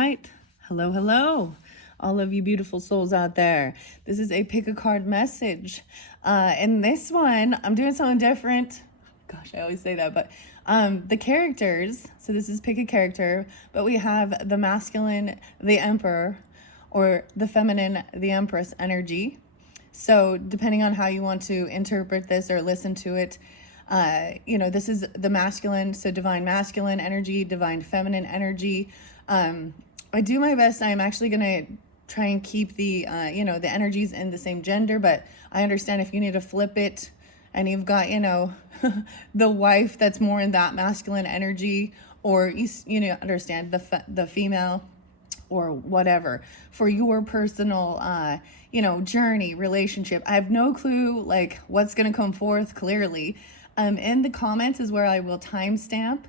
right. Hello, hello, all of you beautiful souls out there. This is a pick a card message. In this one, I'm doing something different. Gosh, I always say that, but the characters, so this is pick a character, but we have the masculine, the Emperor, or the feminine, the Empress energy. So depending on how you want to interpret this or listen to it, this is the masculine, so divine masculine energy, divine feminine energy. I do my best. I'm actually going to try and keep the energies in the same gender, but I understand if you need to flip it and you've got, the wife that's more in that masculine energy, or understand the female or whatever for your personal, journey, relationship. I have no clue like what's going to come forth clearly. In the comments is where I will timestamp.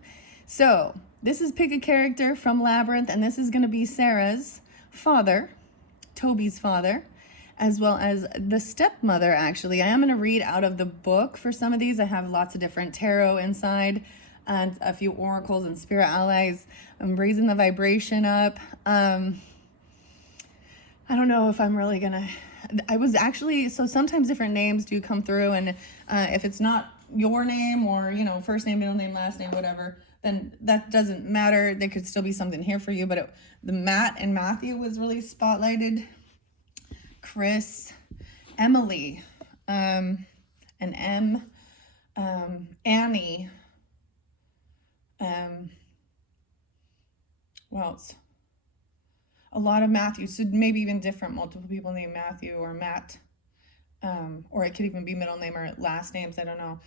So this is pick a character from Labyrinth, and this is going to be Sarah's father, Toby's father, as well as the stepmother. Actually, I am going to read out of the book for some of these. I have lots of different tarot inside and a few oracles and spirit allies. I'm raising the vibration up. I don't know if I'm really going to... I was actually... So sometimes different names do come through, and if it's not your name or, first name, middle name, last name, whatever, then that doesn't matter. There could still be something here for you. But the Matt and Matthew was really spotlighted. Chris, Emily, and M, Annie, what else? A lot of Matthews, so maybe even different, multiple people named Matthew or Matt, or it could even be middle name or last names. I don't know.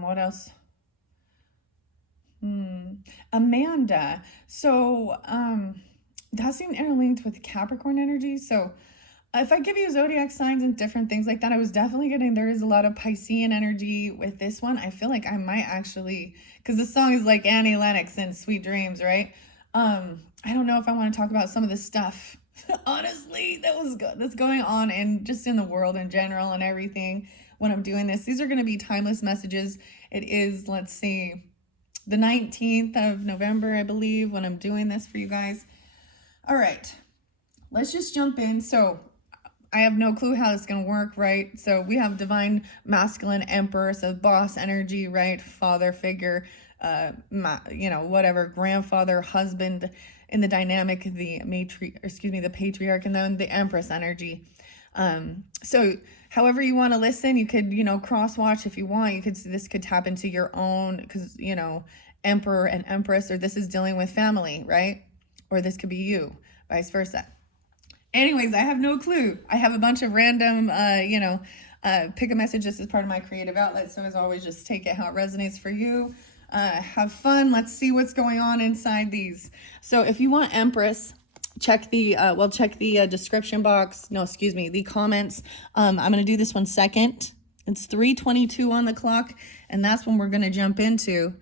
What else? Amanda. So that seemed interlinked with Capricorn energy. So if I give you zodiac signs and different things like that, I was definitely getting, there is a lot of Piscean energy with this one. I feel like I might actually, because the song is like Annie Lennox and Sweet Dreams, right? I don't know if I want to talk about some of this stuff, honestly, that's going on and just in the world in general and everything when I'm doing this. These are going to be timeless messages. It is, let's see, the 19th of November, I believe, when I'm doing this for you guys. All right, let's just jump in. So I have no clue how it's going to work, right? So we have divine masculine Emperor, so boss energy, right? Father figure, whatever, grandfather, husband in the dynamic, the patriarch, and then the Empress energy. So however you want to listen, you could, cross watch if you want. This could tap into your own, because, Emperor and Empress, or this is dealing with family, right? Or this could be you, vice versa. Anyways, I have no clue. I have a bunch of random, pick a message. This is part of my creative outlet. So as always, just take it how it resonates for you. Have fun. Let's see what's going on inside these. So if you want Empress, check the description box. The comments. I'm going to do this one second. It's 3:22 on the clock, and that's when we're going to jump into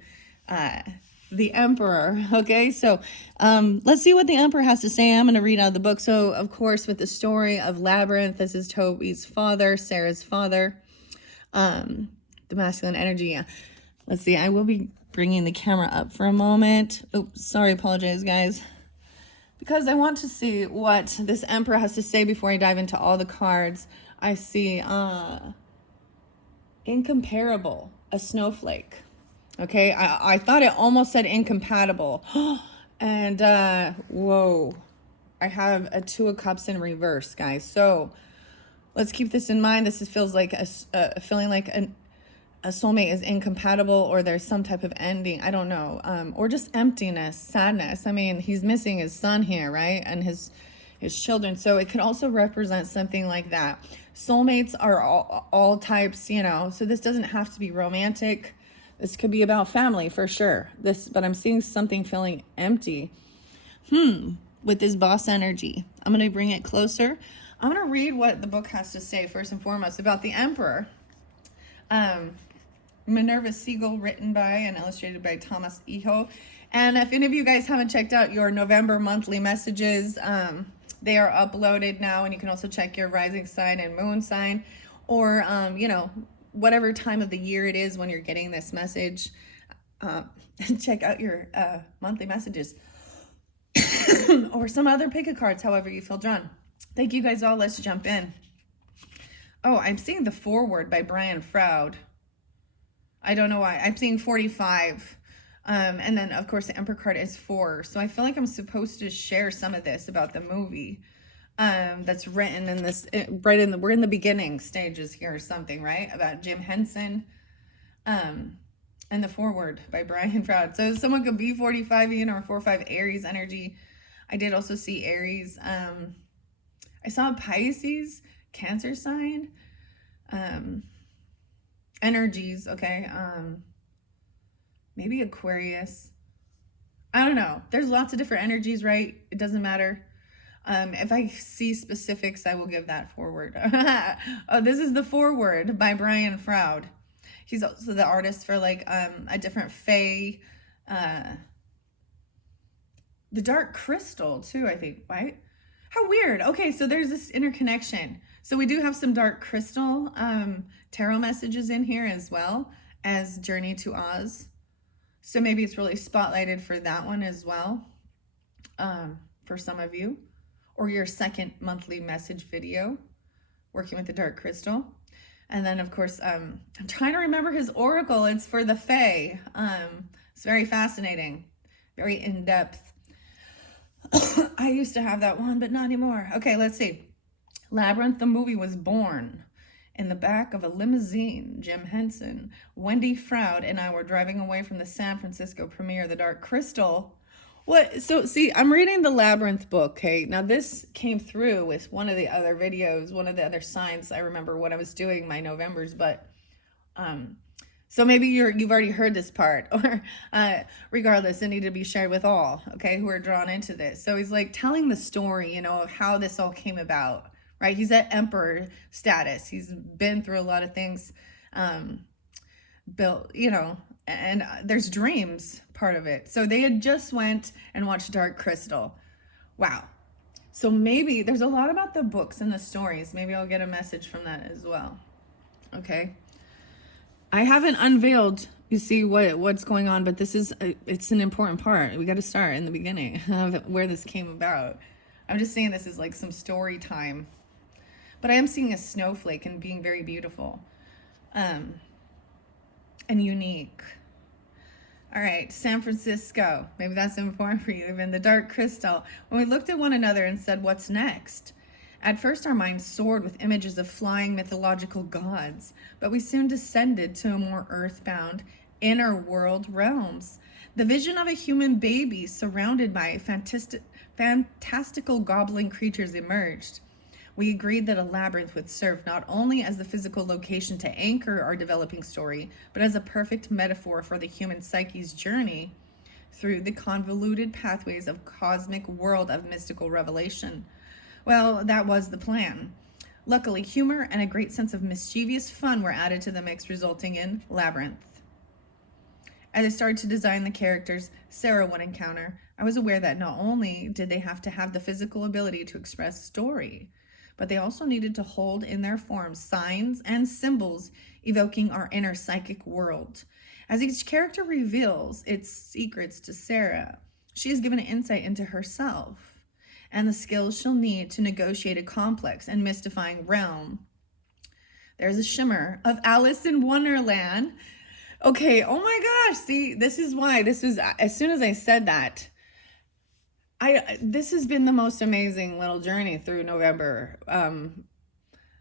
the Emperor. Okay, so let's see what the Emperor has to say. I'm going to read out of the book. So of course, with the story of Labyrinth, this is Toby's father, Sarah's father, the masculine energy. Yeah. Let's see, I will be bringing the camera up for a moment. Oops, sorry, apologize, guys. Because I want to see what this Emperor has to say before I dive into all the cards. I see incomparable, a snowflake. Okay, I thought it almost said incompatible. And whoa, I have a Two of Cups in reverse, guys. So let's keep this in mind. This feels like feeling like a soulmate is incompatible, or there's some type of ending. I don't know, or just emptiness, sadness. I mean, he's missing his son here, right? And his children. So it could also represent something like that. Soulmates are all types, so this doesn't have to be romantic. This could be about family for sure. But I'm seeing something feeling empty. With this boss energy. I'm going to bring it closer. I'm going to read what the book has to say first and foremost about the Emperor. Minerva Siegel, written by and illustrated by Thomas Iho. And if any of you guys haven't checked out your November monthly messages, they are uploaded now, and you can also check your rising sign and moon sign, or whatever time of the year it is when you're getting this message. Check out your monthly messages. or some other pick of cards, however you feel drawn. Thank you guys all. Let's jump in. Oh, I'm seeing the foreword by Brian Froud. I don't know why. I'm seeing 45. And then, of course, the Emperor card is 4. So I feel like I'm supposed to share some of this about the movie that's written in this, we're in the beginning stages here or something, right? About Jim Henson. And the foreword by Brian Froud. So someone could be 45 Ian or 4-5 Aries energy. I did also see Aries. I saw Pisces, Cancer sign. Energies, okay. Maybe Aquarius. I don't know. There's lots of different energies, right? It doesn't matter. If I see specifics, I will give that forward. Oh, this is the foreword by Brian Froud. He's also the artist for like a different Fae, the Dark Crystal too, I think, right? How weird. Okay, so there's this interconnection. So we do have some Dark Crystal tarot messages in here as well as Journey to Oz. So maybe it's really spotlighted for that one as well, for some of you, or your second monthly message video, working with the Dark Crystal. And then, of course, I'm trying to remember his oracle. It's for the Fae. It's very fascinating, very in-depth. I used to have that one, but not anymore. Okay, let's see. Labyrinth, the movie, was born in the back of a limousine. Jim Henson, Wendy Froud, and I were driving away from the San Francisco premiere of The Dark Crystal. What? So, see, I'm reading the Labyrinth book, okay? Now, this came through with one of the other videos, one of the other signs. I remember when I was doing my Novembers, but, so maybe you've already heard this part, or regardless, it needed to be shared with all, okay, who are drawn into this. So he's like telling the story, you know, of how this all came about, right? He's at Emperor status. He's been through a lot of things, built, you know, and there's dreams part of it. So they had just went and watched Dark Crystal. Wow. So maybe there's a lot about the books and the stories. Maybe I'll get a message from that as well. Okay. I haven't unveiled, you see, what's going on, but this is, it's an important part. We got to start in the beginning of where this came about. I'm just saying this is like some story time. But I am seeing a snowflake and being very beautiful. And unique. All right, San Francisco. Maybe that's important for you. Even the Dark Crystal. When we looked at one another and said, what's next? At first, our minds soared with images of flying mythological gods, but we soon descended to more earthbound, inner world realms. The vision of a human baby surrounded by fantastical goblin creatures emerged. We agreed that a labyrinth would serve not only as the physical location to anchor our developing story, but as a perfect metaphor for the human psyche's journey through the convoluted pathways of cosmic world of mystical revelation. Well, that was the plan. Luckily, humor and a great sense of mischievous fun were added to the mix, resulting in Labyrinth. As I started to design the characters Sarah would encounter, I was aware that not only did they have to have the physical ability to express story, but they also needed to hold in their forms signs and symbols evoking our inner psychic world. As each character reveals its secrets to Sarah, she is given an insight into herself and the skills she'll need to negotiate a complex and mystifying realm. There's a shimmer of Alice in Wonderland. Okay, oh my gosh, see, this is why, this was, as soon as I said that, this has been the most amazing little journey through November,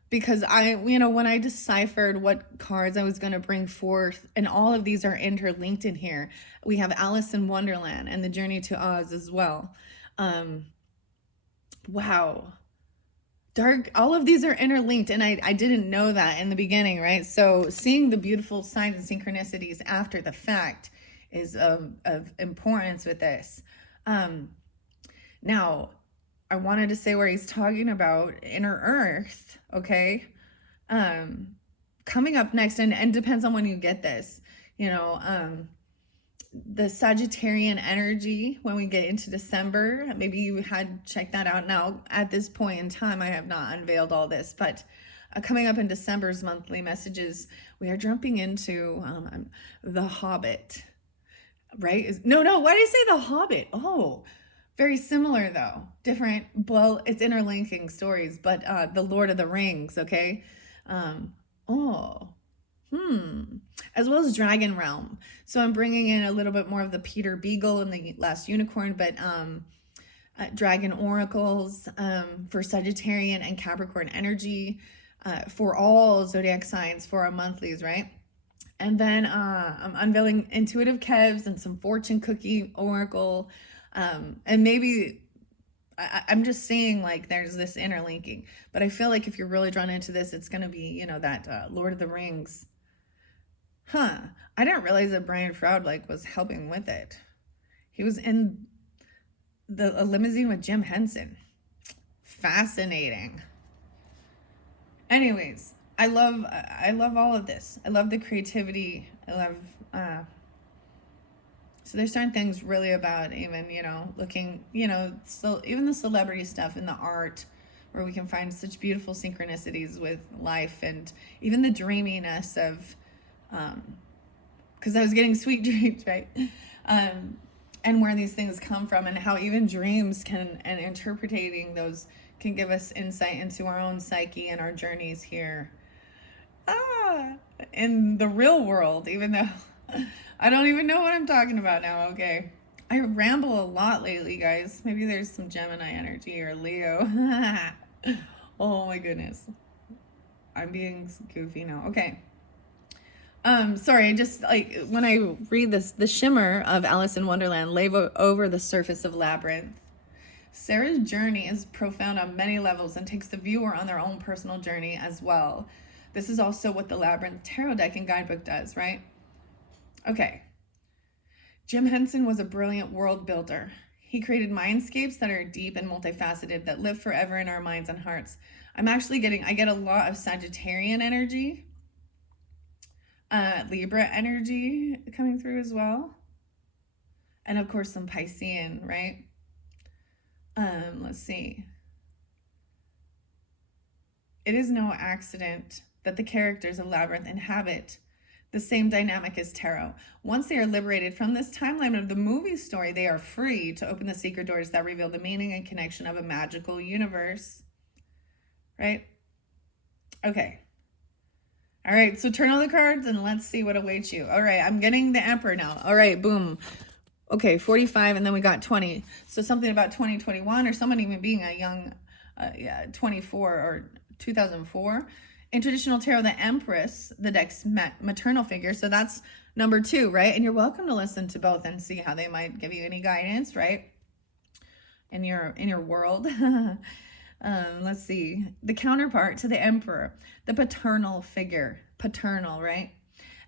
because when I deciphered what cards I was going to bring forth, and all of these are interlinked in here. We have Alice in Wonderland and the Journey to Oz as well. Wow. All of these are interlinked, and I didn't know that in the beginning, right? So seeing the beautiful signs and synchronicities after the fact is of importance with this. Now, I wanted to say where he's talking about inner earth, okay? Coming up next, and depends on when you get this, the Sagittarian energy when we get into December. Maybe you had checked that out. Now, at this point in time, I have not unveiled all this, but coming up in December's monthly messages, we are jumping into The Hobbit, right? No, why did I say The Hobbit? Oh, Very similar though, different. Well, it's interlinking stories, but the Lord of the Rings, okay. Oh, as well as Dragon Realm. So I'm bringing in a little bit more of the Peter Beagle and the Last Unicorn, but Dragon Oracles for Sagittarian and Capricorn energy for all zodiac signs for our monthlies, right? And then I'm unveiling intuitive Kevs and some fortune cookie oracle. And maybe I'm just seeing like there's this interlinking. But I feel like if you're really drawn into this, it's going to be, you know, that Lord of the Rings. Huh. I didn't realize that Brian Froud like was helping with it. He was in a limousine with Jim Henson. Fascinating. Anyways, I love all of this. I love the creativity. I love so there's certain things really about even, you know, looking, you know, so even the celebrity stuff in the art where we can find such beautiful synchronicities with life and even the dreaminess of because I was getting sweet dreams, right? And where these things come from and how even dreams can and interpreting those can give us insight into our own psyche and our journeys here in the real world, even though I don't even know what I'm talking about now. Okay, I ramble a lot lately, guys. Maybe there's some Gemini energy or Leo. Oh my goodness, I'm being goofy now. Okay. Sorry, just like when I read this, the shimmer of Alice in Wonderland lay over the surface of Labyrinth. Sarah's journey is profound on many levels and takes the viewer on their own personal journey as well. This is also what the Labyrinth tarot deck and guidebook does, right? Okay. Jim Henson was a brilliant world builder. He created mindscapes that are deep and multifaceted that live forever in our minds and hearts. I get a lot of Sagittarian energy, Libra energy coming through as well. And of course some Piscean, right? Let's see. It is no accident that the characters of Labyrinth inhabit the same dynamic as tarot. Once they are liberated from this timeline of the movie story, they are free to open the secret doors that reveal the meaning and connection of a magical universe. Right? Okay. All right, so turn on the cards and let's see what awaits you. All right, I'm getting the Emperor now. All right, boom. Okay, 45, and then we got 20. So something about 2021 or someone even being a young 24 or 2004. In traditional tarot, the Empress, the deck's maternal figure. So that's number 2, right? And you're welcome to listen to both and see how they might give you any guidance, right? In your world. Let's see. The counterpart to the Emperor, the paternal figure. Paternal, right?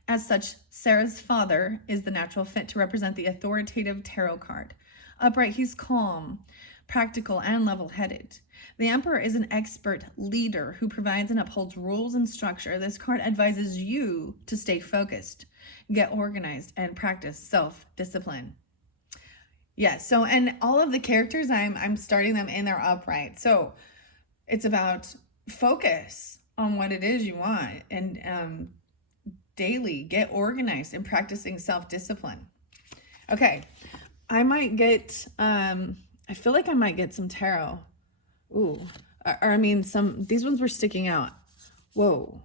As such, Sarah's father is the natural fit to represent the authoritative tarot card. Upright, he's calm, practical, and level-headed. The Emperor is an expert leader who provides and upholds rules and structure. This card advises you to stay focused, get organized, and practice self-discipline. Yeah, so, and all of the characters, I'm starting them in their upright. So it's about focus on what it is you want and daily get organized and practicing self-discipline. Okay, I might get, I feel like I might get some tarot. Ooh, or I mean, these ones were sticking out. Whoa.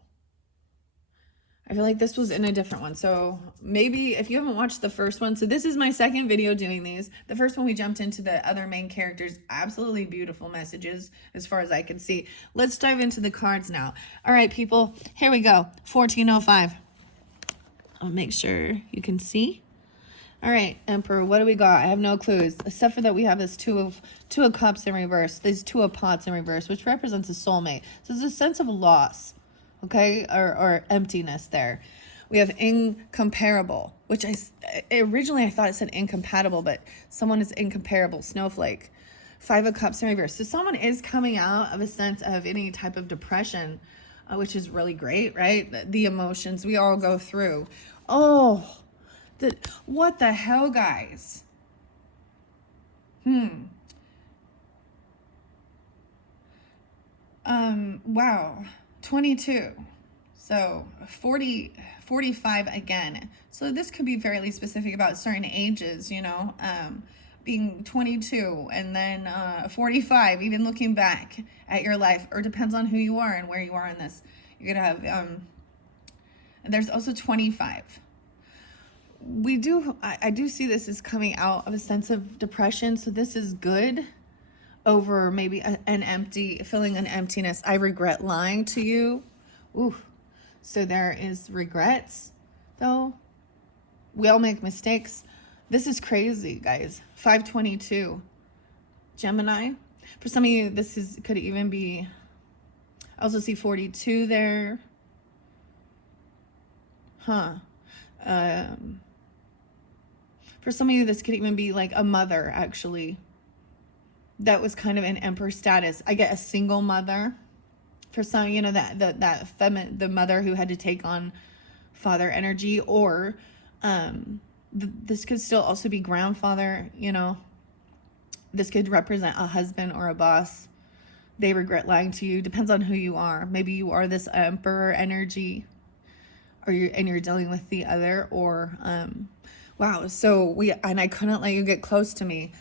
I feel like this was in a different one. So maybe if you haven't watched the first one, so this is my second video doing these. The first one we jumped into the other main characters, absolutely beautiful messages as far as I can see. Let's dive into the cards now. All right, people, here we go. 1405. I'll make sure you can see. All right, Emperor, what do we got? I have no clues, except for that we have this two of cups in reverse, these 2 of pots in reverse, which represents a soulmate. So there's a sense of loss. Okay, or emptiness there. We have incomparable, which originally I thought it said incompatible, but someone is incomparable, snowflake. 5 of Cups in reverse. So someone is coming out of a sense of any type of depression, which is really great, right? The emotions we all go through. Oh, what the hell, guys? Wow. 22. So 45 again. So this could be fairly specific about certain ages, you know, being 22 and then 45, even looking back at your life, or depends on who you are and where you are in this. You're gonna have and there's also 25. I do see this as coming out of a sense of depression, so this is good over maybe feeling an emptiness. I regret lying to you. Ooh. So there is regrets, though. We all make mistakes. This is crazy, guys. 522. Gemini. For some of you, could even be, I also see 42 there. For some of you, this could even be like a mother, actually. That was kind of an Empress status. I get a single mother. For some, the mother who had to take on father energy, or this could still also be grandfather. This could represent a husband or a boss. They regret lying to you. Depends on who you are. Maybe you are this Emperor energy, or you're dealing with the other, or wow. So I couldn't let you get close to me.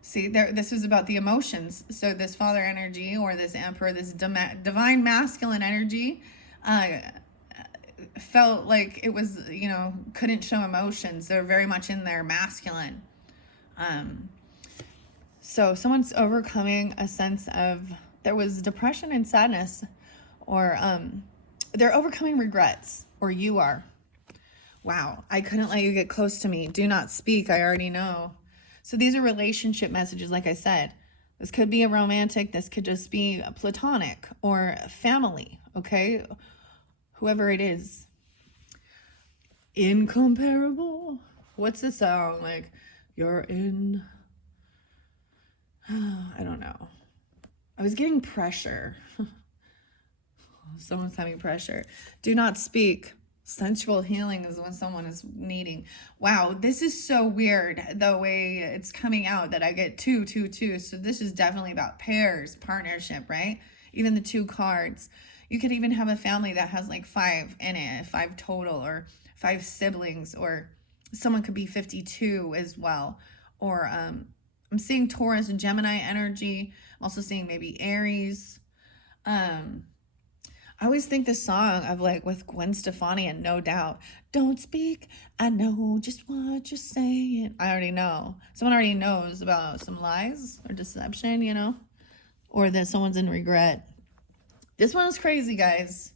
See, this is about the emotions. So this father energy, or this Emperor, this divine masculine energy, felt like it was, couldn't show emotions. They're very much in their masculine. So someone's overcoming a sense of, there was depression and sadness, or they're overcoming regrets, or you are. Wow, I couldn't let you get close to me. Do not speak, I already know. So these are relationship messages, like I said. This could be a romantic, this could just be a platonic, or family, okay? Whoever it is. Incomparable. What's the song? Like, you're in... I don't know. I was getting pressure. Someone's having pressure. Do not speak. Sensual healing is when someone is needing. Wow, this is so weird the way it's coming out, that I get 2, 2, 2. So this is definitely about pairs, partnership, right? Even the 2 cards. You could even have a family that has like 5 in it, 5 total, or 5 siblings, or someone could be 52 as well. Or I'm seeing Taurus and Gemini energy. I'm also seeing maybe Aries. I always think this song of like with Gwen Stefani and No Doubt. Don't speak, I know just what you're saying. I already know. Someone already knows about some lies or deception, or that someone's in regret. This one is crazy, guys.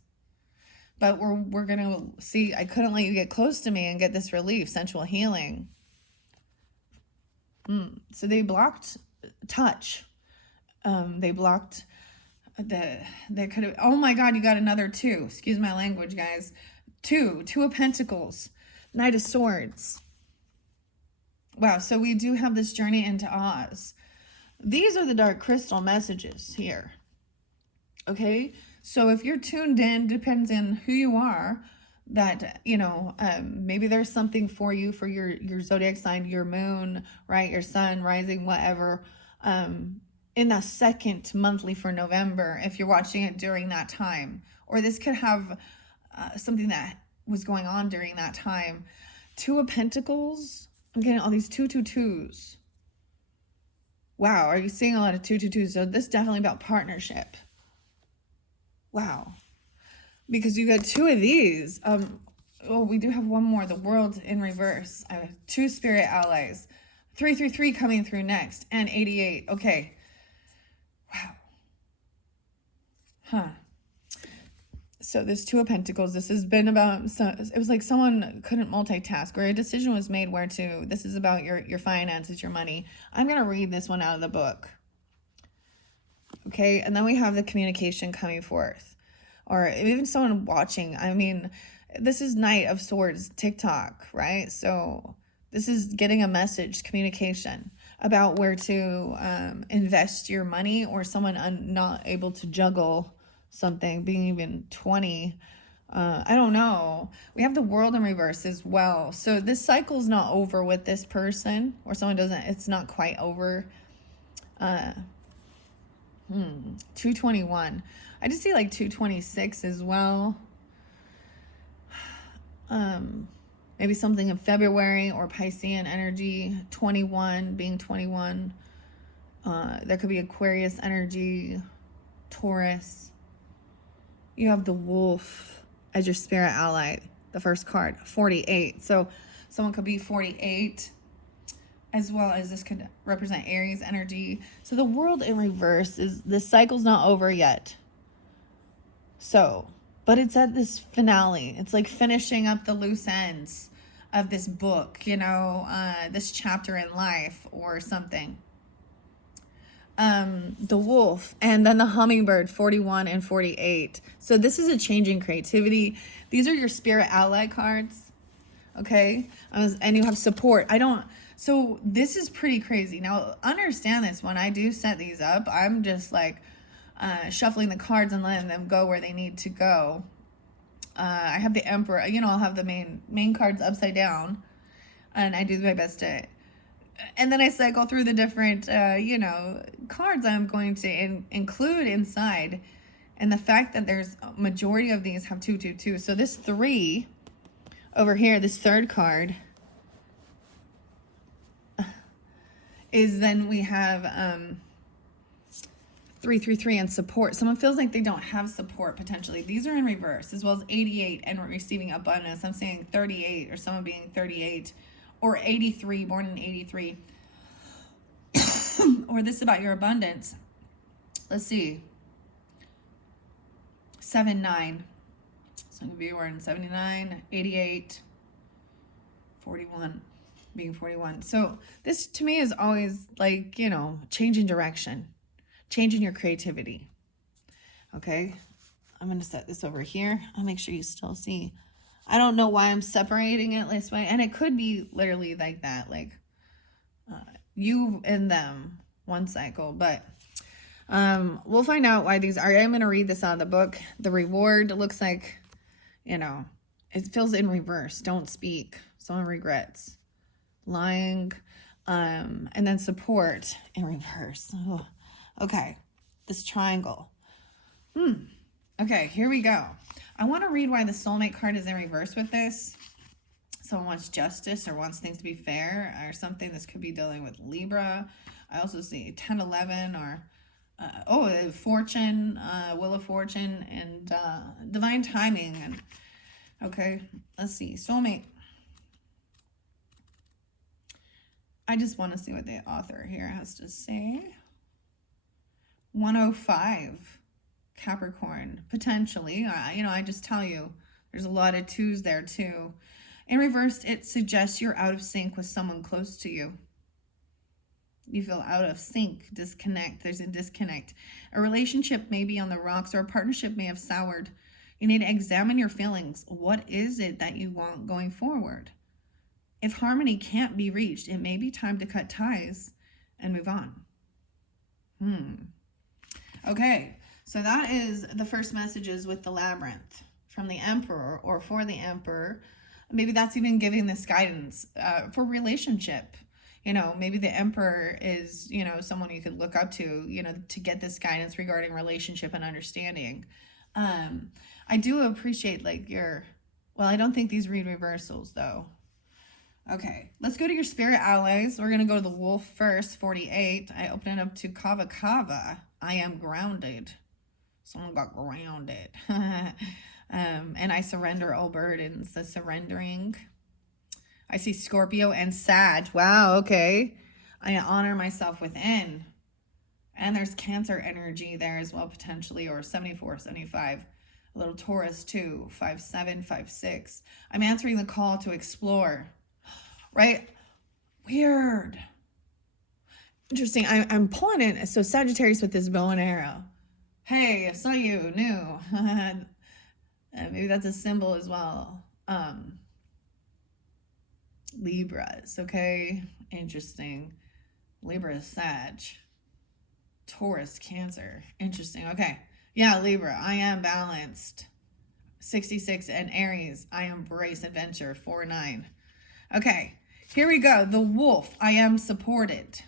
But we're gonna see. I couldn't let you get close to me and get this relief, sensual healing. So they blocked touch. They blocked they could have, oh my God, you got another 2. Excuse my language, guys. 2 of Pentacles, Knight of Swords. Wow, so we do have this journey into Oz. These are the dark crystal messages here. Okay, so if you're tuned in, depends on who you are, that, maybe there's something for you, for your zodiac sign, your moon, right? Your sun, rising, whatever. In the second monthly for November, if you're watching it during that time, or this could have something that was going on during that time. 2 of Pentacles. I'm getting all these 2, 2, 2s. Wow, are you seeing a lot of 2, 2, 2s? So this is definitely about partnership. Wow, because you got 2 of these. We do have one more. The World in reverse. 2 spirit allies. 333 coming through next, and 88. Okay. Wow. So this 2 of Pentacles, this has been about, it was like someone couldn't multitask, or a decision was made this is about your finances, your money. I'm going to read this one out of the book. Okay. And then we have the communication coming forth, or even someone watching. I mean, this is Knight of Swords, TikTok, right? So this is getting a message, communication about where to invest your money, or someone not able to juggle something, being even 20. I don't know. We have the World in reverse as well. So this cycle's not over with this person, or someone it's not quite over. 221. I just see like 226 as well. maybe something in February, or Piscean energy, 21 being 21. There could be Aquarius energy, Taurus. You have the wolf as your spirit ally, the first card, 48. So someone could be 48, as well as this could represent Aries energy. So the world in reverse is, this cycle's not over yet. So, but it's at this finale. It's like finishing up the loose ends of this book, you know, this chapter in life or something. The wolf, and then the hummingbird, 41 and 48. So this is a change in creativity. These are your spirit ally cards. Okay. And you have support. So this is pretty crazy. Now understand this, when I do set these up, I'm just like, shuffling the cards and letting them go where they need to go. I have the Emperor, you know, I'll have the main cards upside down, and I do my best to, and then I cycle through the different, you know, cards I'm going to include inside. And the fact that there's a majority of these have 2, 2, 2. So this 3 over here, this third card, is then we have 3, 3, 3 and support. Someone feels like they don't have support potentially. These are in reverse, as well as 88 and receiving abundance. I'm saying 38, or someone being 38, or 83, born in 83. Or this about your abundance. Let's see. 7, 9. So I'm going to be wearing 79, 88, 41, being 41. So this to me is always like, you know, changing direction, changing your creativity. Okay. I'm going to set this over here. I'll make sure you still see. I don't know why I'm separating it this way. And it could be literally like that, like you and them, one cycle. But we'll find out why these are. I'm going to read this out of the book. The reward looks like, you know, it feels in reverse. Don't speak. Someone regrets. Lying. And then support in reverse. Oh, okay. This triangle. Okay, here we go. I want to read why the soulmate card is in reverse with this. Someone wants justice or wants things to be fair or something. This could be dealing with Libra. I also see 10, 11 or, fortune, wheel of fortune, and divine timing. And okay, let's see. Soulmate. I just want to see what the author here has to say. 105. Capricorn, potentially. I just tell you, there's a lot of 2s there too. In reverse, it suggests you're out of sync with someone close to you. You feel out of sync, disconnect. There's a disconnect. A relationship may be on the rocks, or a partnership may have soured. You need to examine your feelings. What is it that you want going forward? If harmony can't be reached, it may be time to cut ties and move on. Okay. So that is the first messages with the Labyrinth from the Emperor, or for the Emperor. Maybe that's even giving this guidance for relationship. You know, maybe the Emperor is, you know, someone you could look up to, you know, to get this guidance regarding relationship and understanding. I do appreciate like I don't think these read reversals though. Okay, let's go to your spirit allies. We're going to go to the wolf first, 48. I open it up to Kava Kava. I am grounded. Someone got grounded. And I surrender all burdens. The surrendering. I see Scorpio and Sag. Wow, okay. I honor myself within. And there's Cancer energy there as well, potentially, or 74, 75. A little Taurus too, 5-7, 5-6. I'm answering the call to explore. Right? Weird. Interesting. I'm pulling in. So Sagittarius with this bow and arrow. Hey, I saw you. New. Maybe that's a symbol as well. Libras. Okay. Interesting. Libra is Sag. Taurus, Cancer. Interesting. Okay. Yeah, Libra. I am balanced. 66 and Aries. I embrace adventure. 4-9. Okay. Here we go. The wolf. I am supported.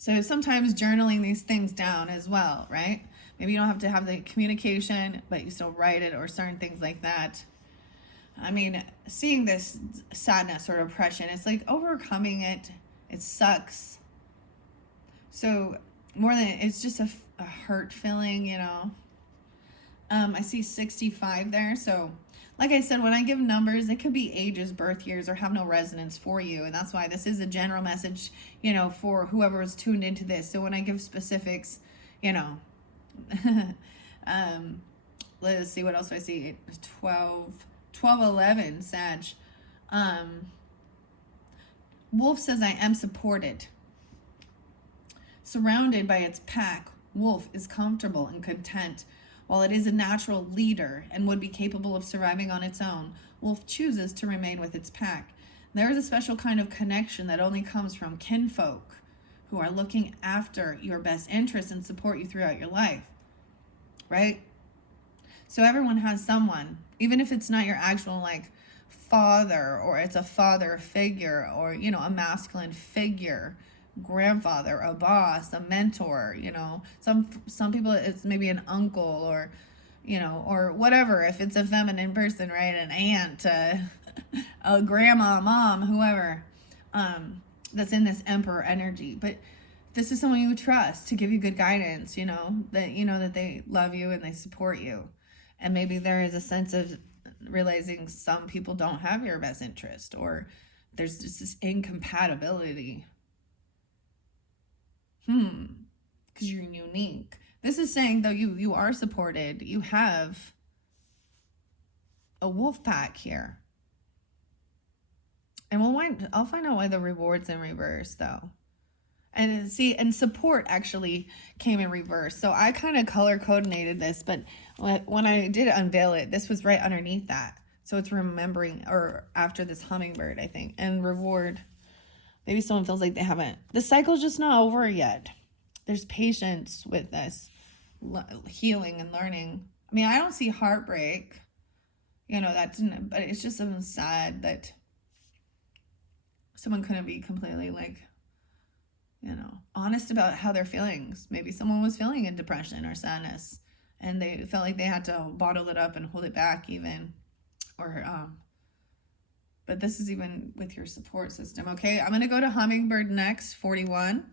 So sometimes journaling these things down as well, right? Maybe you don't have to have the communication, but you still write it or certain things like that. I mean, seeing this sadness or oppression, it's like overcoming it. It sucks. So more than it's just a hurt feeling, you know. I see 65 there. So, like I said, when I give numbers, it could be ages, birth years, or have no resonance for you. And that's why this is a general message, you know, for whoever is tuned into this. So when I give specifics, you know, let's see what else do I see. 12, 11, Sag. Wolf says, I am supported. Surrounded by its pack, Wolf is comfortable and content. While it is a natural leader and would be capable of surviving on its own, Wolf chooses to remain with its pack. There is a special kind of connection that only comes from kinfolk who are looking after your best interests and support you throughout your life, right? So everyone has someone, even if it's not your actual like father, or it's a father figure, or, you know, a masculine figure, grandfather, a boss, a mentor, you know. Some people it's maybe an uncle, or, you know, or whatever, if it's a feminine person, right? An aunt, a grandma, mom, whoever, that's in this Emperor energy. But this is someone you trust to give you good guidance, you know, that they love you and they support you. And maybe there is a sense of realizing some people don't have your best interest, or there's just this incompatibility. Because you're unique. This is saying, though, you are supported. You have a wolf pack here. And I'll find out why the reward's in reverse, though. And see, and support actually came in reverse. So I kind of color coordinated this, but when I did unveil it, this was right underneath that. So it's remembering, or after this hummingbird, I think. And reward. Maybe someone feels like they haven't. The cycle's just not over yet. There's patience with this healing and learning. I mean, I don't see heartbreak. You know, that didn't, but it's just so sad that someone couldn't be completely like, you know, honest about how they're feeling. Maybe someone was feeling a depression or sadness, and they felt like they had to bottle it up and hold it back even. Or, but this is even with your support system. Okay, I'm going to go to hummingbird next, 41.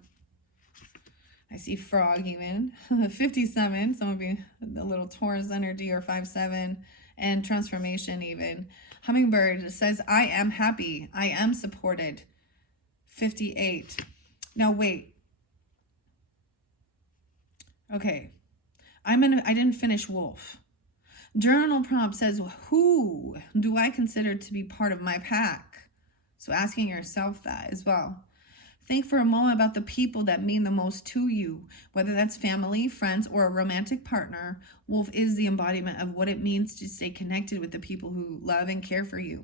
I see frog even, 57. Some would be a little Taurus energy, or 5-7, and transformation even. Hummingbird says, I am happy. I am supported. 58. Now wait. Okay. I didn't finish wolf. Journal prompt says, who do I consider to be part of my pack? So asking yourself that as well. Think for a moment about the people that mean the most to you, whether that's family, friends, or a romantic partner. Wolf is the embodiment of what it means to stay connected with the people who love and care for you.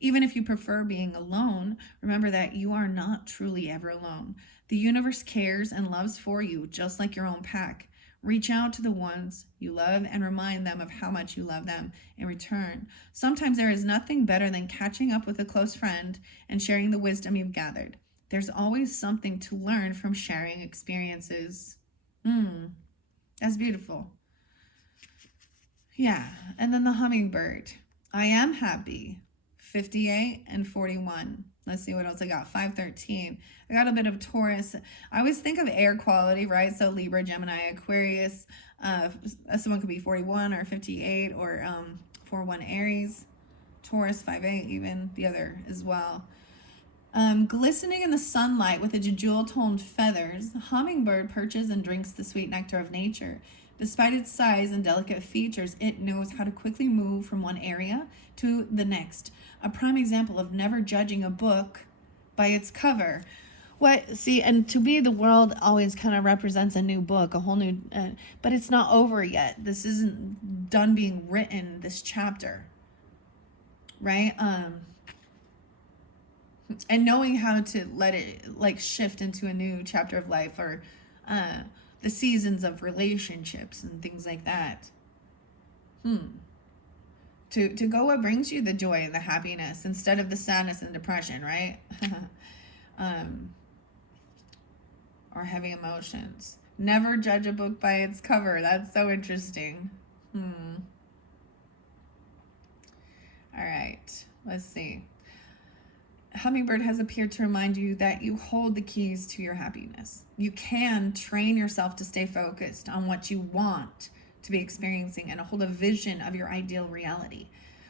Even if you prefer being alone, remember that you are not truly ever alone. The universe cares and loves for you, just like your own pack. Reach out to the ones you love and remind them of how much you love them in return. Sometimes there is nothing better than catching up with a close friend and sharing the wisdom you've gathered. There's always something to learn from sharing experiences. That's beautiful. Yeah, and then the hummingbird. I am happy. 58 and 41. Let's see what else I got. 513. I got a bit of Taurus. I always think of air quality, right? So Libra, Gemini, Aquarius. Someone could be 41 or 58, or 41 Aries. Taurus, 5-8 even. The other as well. Glistening in the sunlight with its jewel-toned feathers, hummingbird perches and drinks the sweet nectar of nature. Despite its size and delicate features, it knows how to quickly move from one area to the next. A prime example of never judging a book by its cover. And to me, the world always kind of represents a new book, a whole new, but it's not over yet. This isn't done being written, this chapter, right? And knowing how to let it like shift into a new chapter of life, or the seasons of relationships and things like that. To go what brings you the joy and the happiness instead of the sadness and depression, right? Or heavy emotions. Never judge a book by its cover. That's so interesting. All right, let's see. Hummingbird has appeared to remind you that you hold the keys to your happiness. You can train yourself to stay focused on what you want to be experiencing and hold a vision of your ideal reality,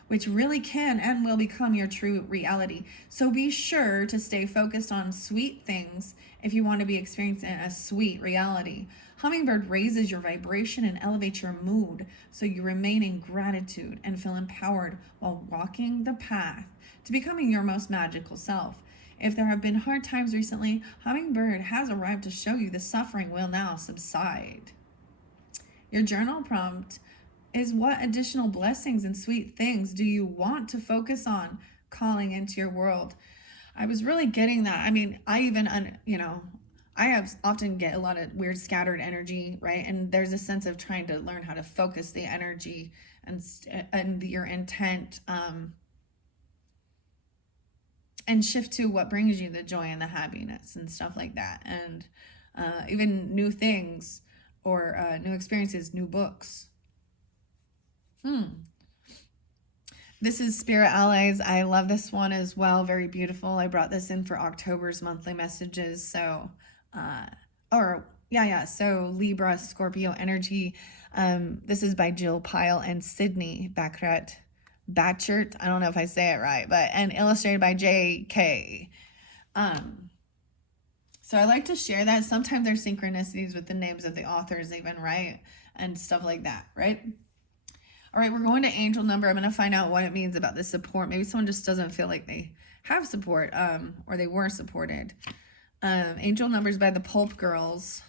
which really can and will become your true reality. So be sure to stay focused on sweet things if you want to be experiencing a sweet reality. Hummingbird raises your vibration and elevates your mood so you remain in gratitude and feel empowered while walking the path to becoming your most magical self. If there have been hard times recently, Hummingbird has arrived to show you the suffering will now subside. Your journal prompt is: what additional blessings and sweet things do you want to focus on calling into your world? I was really getting that. I mean, I have often get a lot of weird scattered energy, right? And there's a sense of trying to learn how to focus the energy and your intent, and shift to what brings you the joy and the happiness and stuff like that. And even new things or new experiences, new books. This is Spirit Allies. I love this one as well. Very beautiful. I brought this in for October's monthly messages. So, So Libra, Scorpio energy. This is by Jill Pyle and Sydney Batchert. I don't know if I say it right, and illustrated by J.K. So I like to share that. Sometimes there's synchronicities with the names of the authors even, right? And stuff like that, right? All right, we're going to angel number. I'm going to find out what it means about the support. Maybe someone just doesn't feel like they have support, or they were supported. Angel numbers by the Pulp Girls.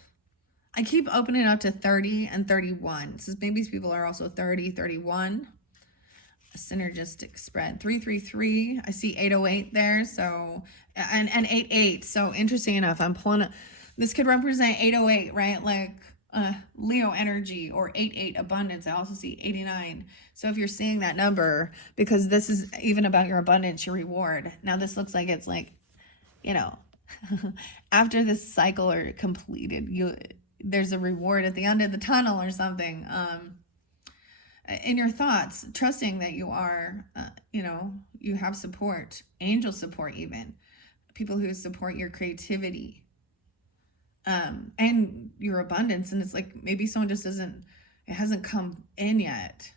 I keep opening up to 30 and 31. So maybe people are also 30, 31. A synergistic spread. 333. I see 808 there. So, and 88. So interesting enough, I'm pulling it. This could represent 808, right? Like Leo energy, or 88 abundance. I also see 89. So if you're seeing that number, because this is even about your abundance, your reward. Now this looks like it's like, after this cycle are completed, there's a reward at the end of the tunnel or something. In your thoughts, trusting that you are, you have support, angel support, even people who support your creativity, and your abundance. And it's like, maybe someone just it hasn't come in yet.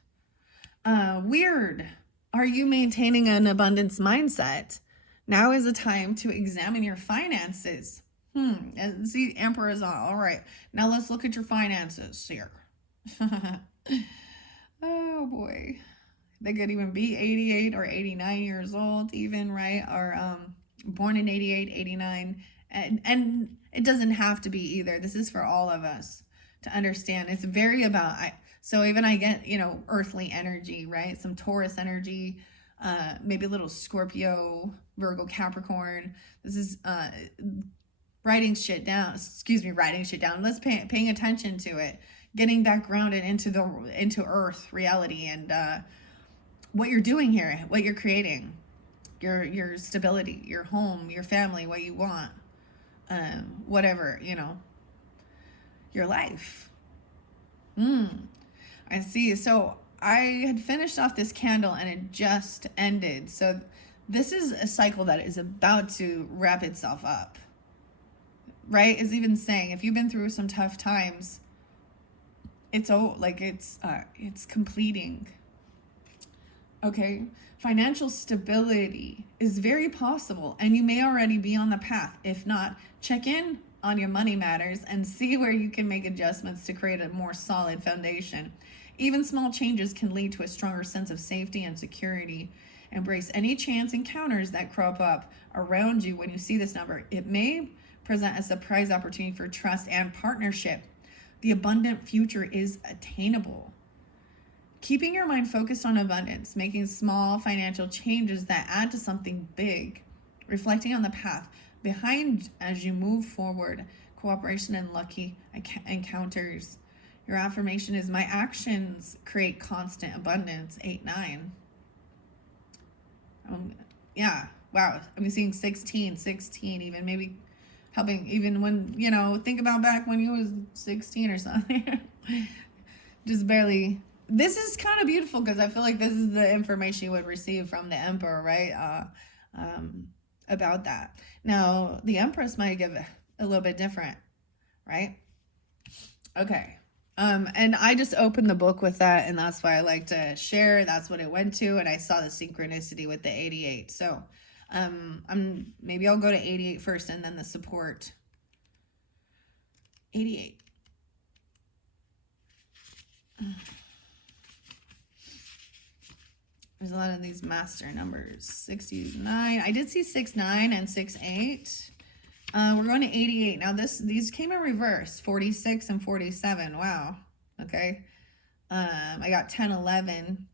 Weird. Are you maintaining an abundance mindset? Now is the time to examine your finances. And see, Emperor is on. All right. Now let's look at your finances here. Oh boy. They could even be 88 or 89 years old even, right? Or born in 88, 89. And it doesn't have to be either. This is for all of us to understand. It's very about, so even I get, earthly energy, right? Some Taurus energy, maybe a little Scorpio, Virgo, Capricorn. This is writing shit down. Let's paying attention to it, getting back grounded into earth reality, and what you're doing here, what you're creating, your stability, your home, your family, what you want, whatever, your life. I see. So I had finished off this candle and it just ended. So this is a cycle that is about to wrap itself up, right? It's even saying, if you've been through some tough times, it's completing. Okay. Financial stability is very possible, and you may already be on the path. If not, check in on your money matters and see where you can make adjustments to create a more solid foundation. Even small changes can lead to a stronger sense of safety and security. Embrace any chance encounters that crop up around you when you see this number. It may present a surprise opportunity for trust and partnership. The abundant future is attainable. Keeping your mind focused on abundance, making small financial changes that add to something big, reflecting on the path behind as you move forward, cooperation and lucky encounters. Your affirmation is: my actions create constant abundance. 8-9. Yeah, wow. I'm seeing 16, even maybe helping, even when, think about back when you was 16 or something. Just barely this is kind of beautiful because I feel like this is the information you would receive from the Emperor, right? About that. Now, the Empress might give a little bit different, right? Okay. And I just opened the book with that, and that's why I like to share. That's what it went to, and I saw the synchronicity with the 88. So, maybe I'll go to 88 first, and then the support. 88. There's a lot of these master numbers. 69. I did see 69 and 68. We're going to 88. Now these came in reverse. 46 and 47. Wow. Okay. I got 10, 11,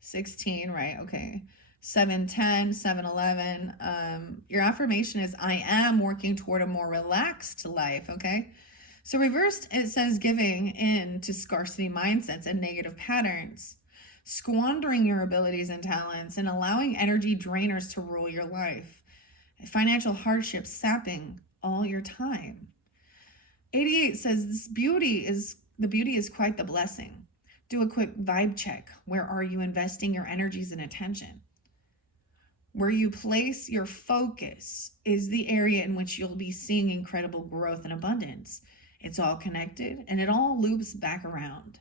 16, right? Okay. 7, 10, 7, 11. Your affirmation is, I am working toward a more relaxed life. Okay. So reversed, it says giving in to scarcity mindsets and negative patterns, squandering your abilities and talents, and allowing energy drainers to rule your life. Financial hardship sapping all your time. 88 says the beauty is quite the blessing. Do a quick vibe check. Where are you investing your energies and attention? Where you place your focus is the area in which you'll be seeing incredible growth and abundance. It's all connected and it all loops back around.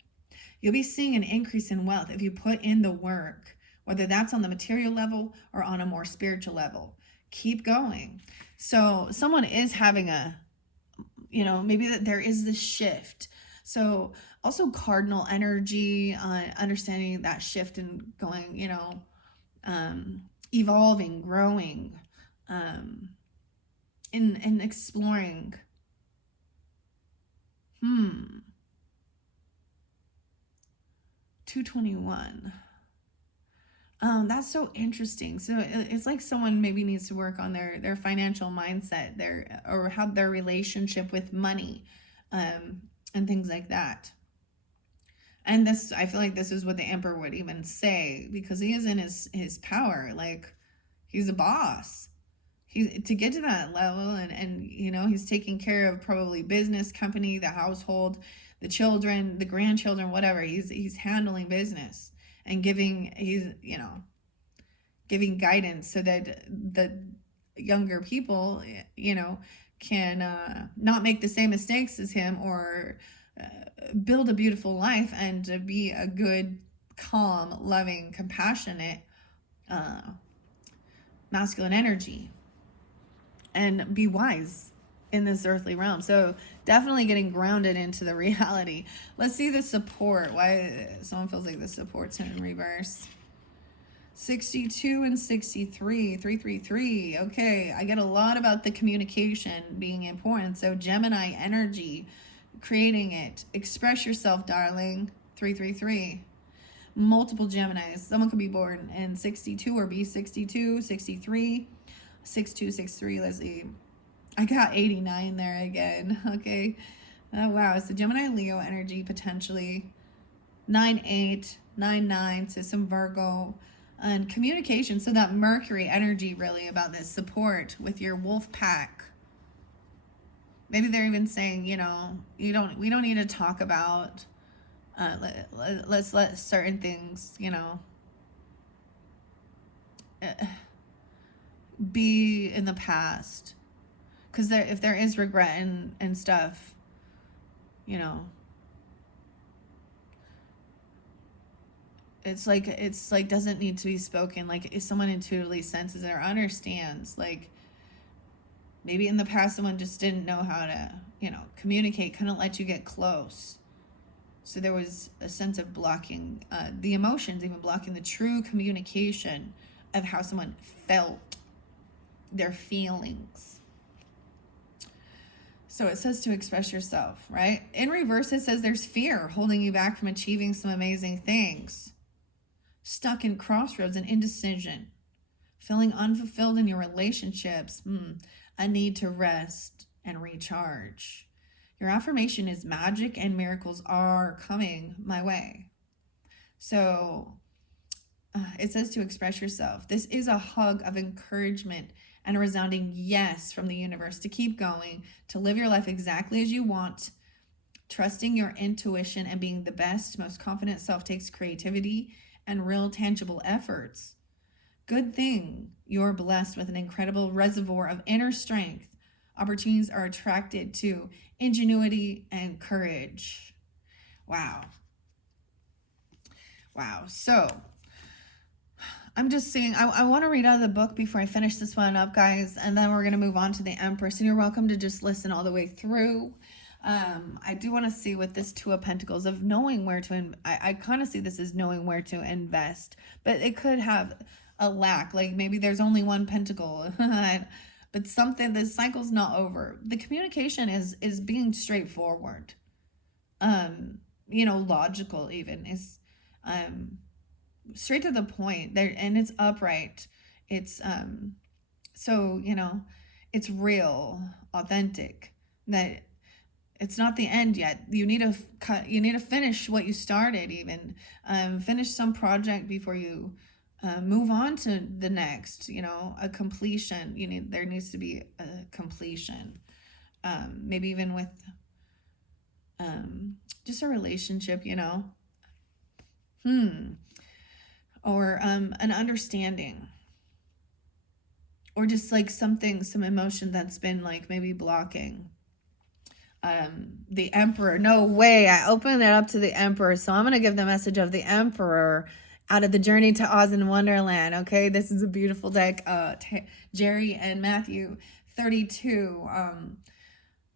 You'll be seeing an increase in wealth if you put in the work, whether that's on the material level or on a more spiritual level. Keep going. So someone is having maybe that there is this shift. So also cardinal energy, understanding that shift and going, evolving, growing, and exploring. 221. That's so interesting. So it's like someone maybe needs to work on their financial mindset, or have their relationship with money, and things like that. And I feel like this is what the Emperor would even say, because he is in his power. Like, he's a boss. To get to that level, and he's taking care of probably business, company, the household, the children, the grandchildren, whatever. He's handling business and giving guidance so that the younger people, can not make the same mistakes as him, or build a beautiful life and be a good, calm, loving, compassionate, masculine energy, and be wise in this earthly realm. So definitely getting grounded into the reality. Let's see the support. Why someone feels like the support's in reverse. 62 and 63, 333. Okay, I get a lot about the communication being important. So Gemini energy, creating it. Express yourself, darling. 333. Multiple Geminis. Someone could be born in 62 or be 62, 63, 6263. Let's see. I got 89 there again. Okay. Oh, wow. So Gemini, Leo energy potentially. 9-8, 9-9. So some Virgo. And communication. So that Mercury energy, really, about this support with your wolf pack. Maybe they're even saying, we don't need to talk about, let's let certain things, be in the past. Because if there is regret and stuff, it's like doesn't need to be spoken. Like, if someone intuitively senses it or understands, like, maybe in the past someone just didn't know how to, communicate, couldn't let you get close. So there was a sense of blocking the emotions, even blocking the true communication of how someone felt, their feelings. So it says to express yourself, right? In reverse, it says there's fear holding you back from achieving some amazing things. Stuck in crossroads and indecision. Feeling unfulfilled in your relationships. A need to rest and recharge. Your affirmation is magic and miracles are coming my way. So it says to express yourself. This is a hug of encouragement and a resounding yes from the universe to keep going, to live your life exactly as you want, Trusting your intuition and being the best, most confident self takes creativity and real tangible efforts. Good thing you're blessed with an incredible reservoir of inner strength. Opportunities are attracted to ingenuity and courage. Wow. Wow. So I'm just saying, I want to read out of the book before I finish this one up, guys, and then we're going to move on to the Empress. And you're welcome to just listen all the way through. I do want to see with this Two of Pentacles of knowing where to, I kind of see this as knowing where to invest, but it could have a lack, like maybe there's only one pentacle, but something, the cycle's not over. The communication is being straightforward, logical even, is straight to the point there, and it's upright. It's so it's real, authentic, that it's not the end yet. You need to finish what you started, even finish some project before you move on to the next, a completion. There needs to be a completion, maybe even with just a relationship, or an understanding, or just like some emotion that's been like maybe blocking. The Emperor, no way, I opened it up to the Emperor, so I'm going to give the message of the Emperor out of the Journey to Oz and Wonderland. Okay, this is a beautiful deck. Jerry and Matthew 32.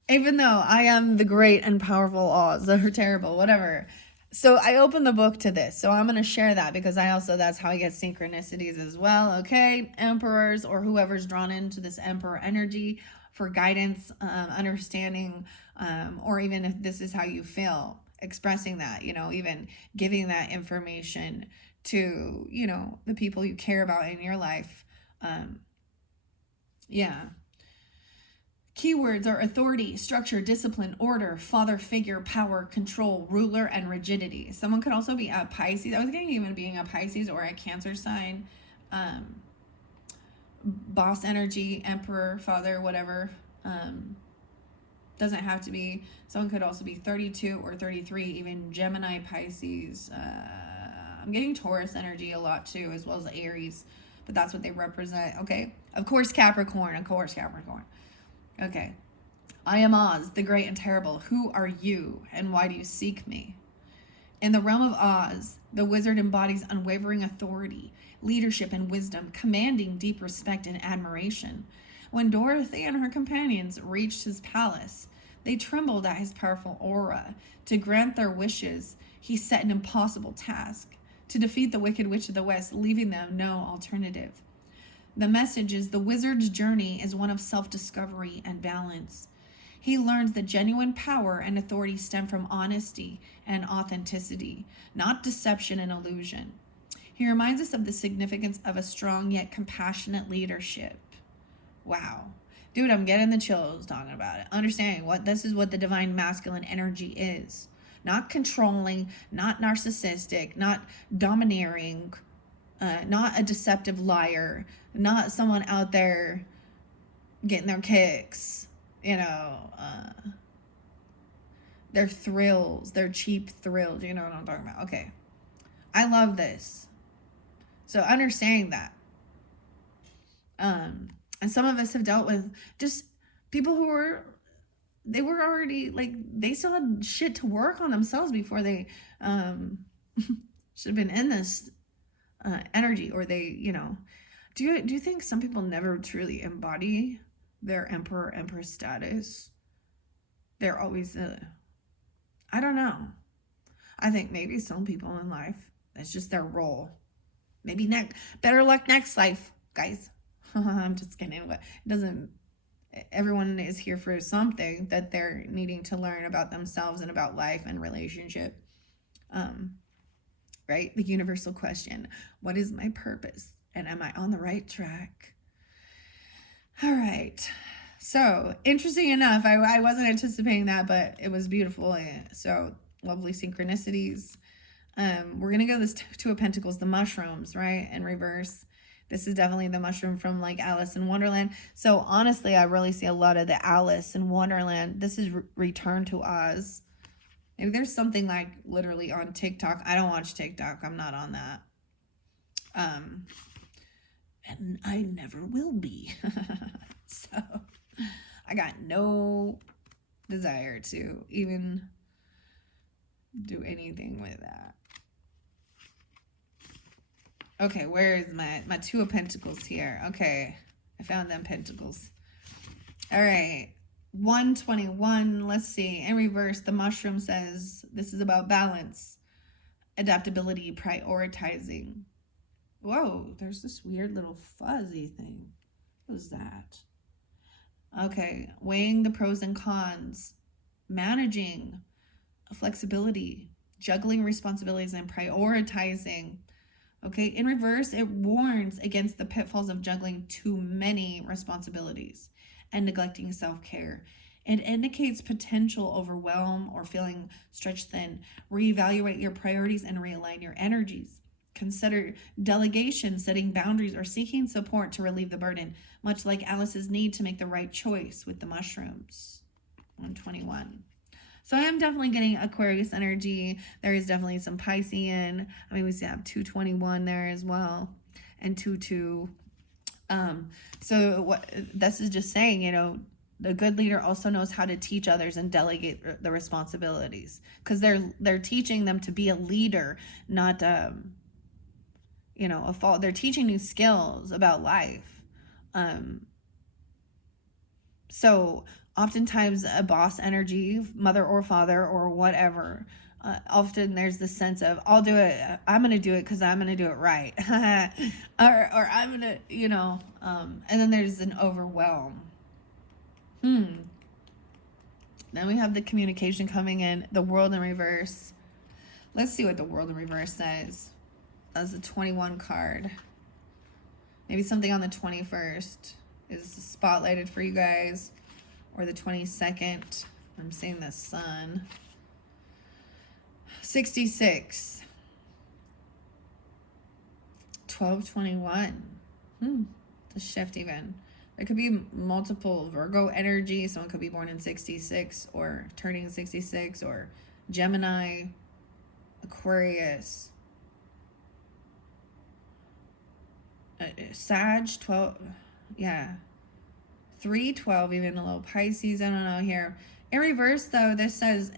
Even though I am the great and powerful Oz, or terrible, whatever. So I opened the book to this. So I'm going to share that because that's how I get synchronicities as well. Okay, Emperors or whoever's drawn into this Emperor energy for guidance, understanding, or even if this is how you feel, expressing that, even giving that information to, the people you care about in your life. Keywords are authority, structure, discipline, order, father figure, power, control, ruler, and rigidity. Someone could also be a Pisces. I was getting even being a Pisces or a Cancer sign. Boss energy, Emperor, father, whatever. Doesn't have to be. Someone could also be 32 or 33, even Gemini, Pisces. I'm getting Taurus energy a lot too, as well as Aries. But that's what they represent, okay? Of course, Capricorn. Okay. I am Oz, the great and terrible. Who are you, and why do you seek me? In the realm of Oz, the wizard embodies unwavering authority, leadership, and wisdom, commanding deep respect and admiration. When Dorothy and her companions reached his palace, they trembled at his powerful aura. To grant their wishes, he set an impossible task: to defeat the Wicked Witch of the West, leaving them no alternative. The message is the wizard's journey is one of self-discovery and balance. He learns that genuine power and authority stem from honesty and authenticity, not deception and illusion. He reminds us of the significance of a strong yet compassionate leadership. Wow. Dude, I'm getting the chills talking about it. Understanding this is what the divine masculine energy is. Not controlling, not narcissistic, not domineering, not a deceptive liar, not someone out there getting their kicks, their thrills, their cheap thrills. You know what I'm talking about? Okay. I love this. So understanding that. And some of us have dealt with just people who were already, like, they still had shit to work on themselves before they should have been in this energy, or they, do you think some people never truly embody their Emperor, Empress status? They're always I don't know. I think maybe some people in life, that's just their role. Maybe better luck next life, guys. I'm just kidding, but it doesn't. Everyone is here for something that they're needing to learn about themselves and about life and relationship. Right? The universal question: what is my purpose? And am I on the right track? All right. So, interesting enough, I wasn't anticipating that, but it was beautiful. So, lovely synchronicities. We're going to go this Two of Pentacles, the mushrooms, right? In reverse. This is definitely the mushroom from like Alice in Wonderland. So honestly, I really see a lot of the Alice in Wonderland. This is Return to Oz. Maybe there's something like literally on TikTok. I don't watch TikTok. I'm not on that. And I never will be. So I got no desire to even do anything with that. Okay, where is my Two of Pentacles here? Okay, I found them pentacles. All right, 121. Let's see. In reverse, the mushroom says this is about balance, adaptability, prioritizing. Whoa, there's this weird little fuzzy thing. What's that? Okay, weighing the pros and cons, managing flexibility, juggling responsibilities, and prioritizing. Okay, in reverse, it warns against the pitfalls of juggling too many responsibilities and neglecting self-care. It indicates potential overwhelm or feeling stretched thin. Reevaluate your priorities and realign your energies. Consider delegation, setting boundaries, or seeking support to relieve the burden, much like Alice's need to make the right choice with the mushrooms. 121. So I am definitely getting Aquarius energy. There is definitely some Piscean. I mean, we have 221 there as well, and 22. So what this is just saying, you know, the good leader also knows how to teach others and delegate the responsibilities, because they're teaching them to be a leader, not you know, a fault. They're teaching new skills about life. So oftentimes a boss energy, mother or father or whatever, often there's this sense of, I'll do it, I'm going to do it because I'm going to do it right. or I'm going to, you know, and then there's an overwhelm. Then we have the communication coming in, the world in reverse. Let's see what the world in reverse says. That's a 21 card. Maybe something on the 21st is spotlighted for you guys, or the 22nd. I'm seeing the sun. 66. 1221. It's a shift even. There could be multiple Virgo energy. Someone could be born in 66 or turning 66, or Gemini, Aquarius, Sag, 12, yeah, 312, even a little Pisces, I don't know here. In reverse, though, this says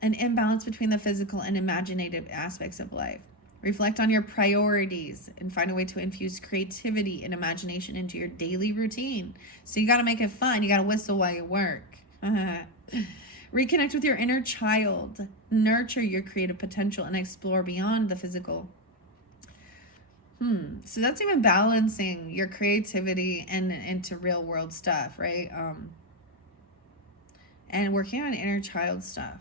an imbalance between the physical and imaginative aspects of life. Reflect on your priorities and find a way to infuse creativity and imagination into your daily routine. So you got to make it fun. You got to whistle while you work. Reconnect with your inner child. Nurture your creative potential and explore beyond the physical. So that's even balancing your creativity and into real world stuff, right? And working on inner child stuff.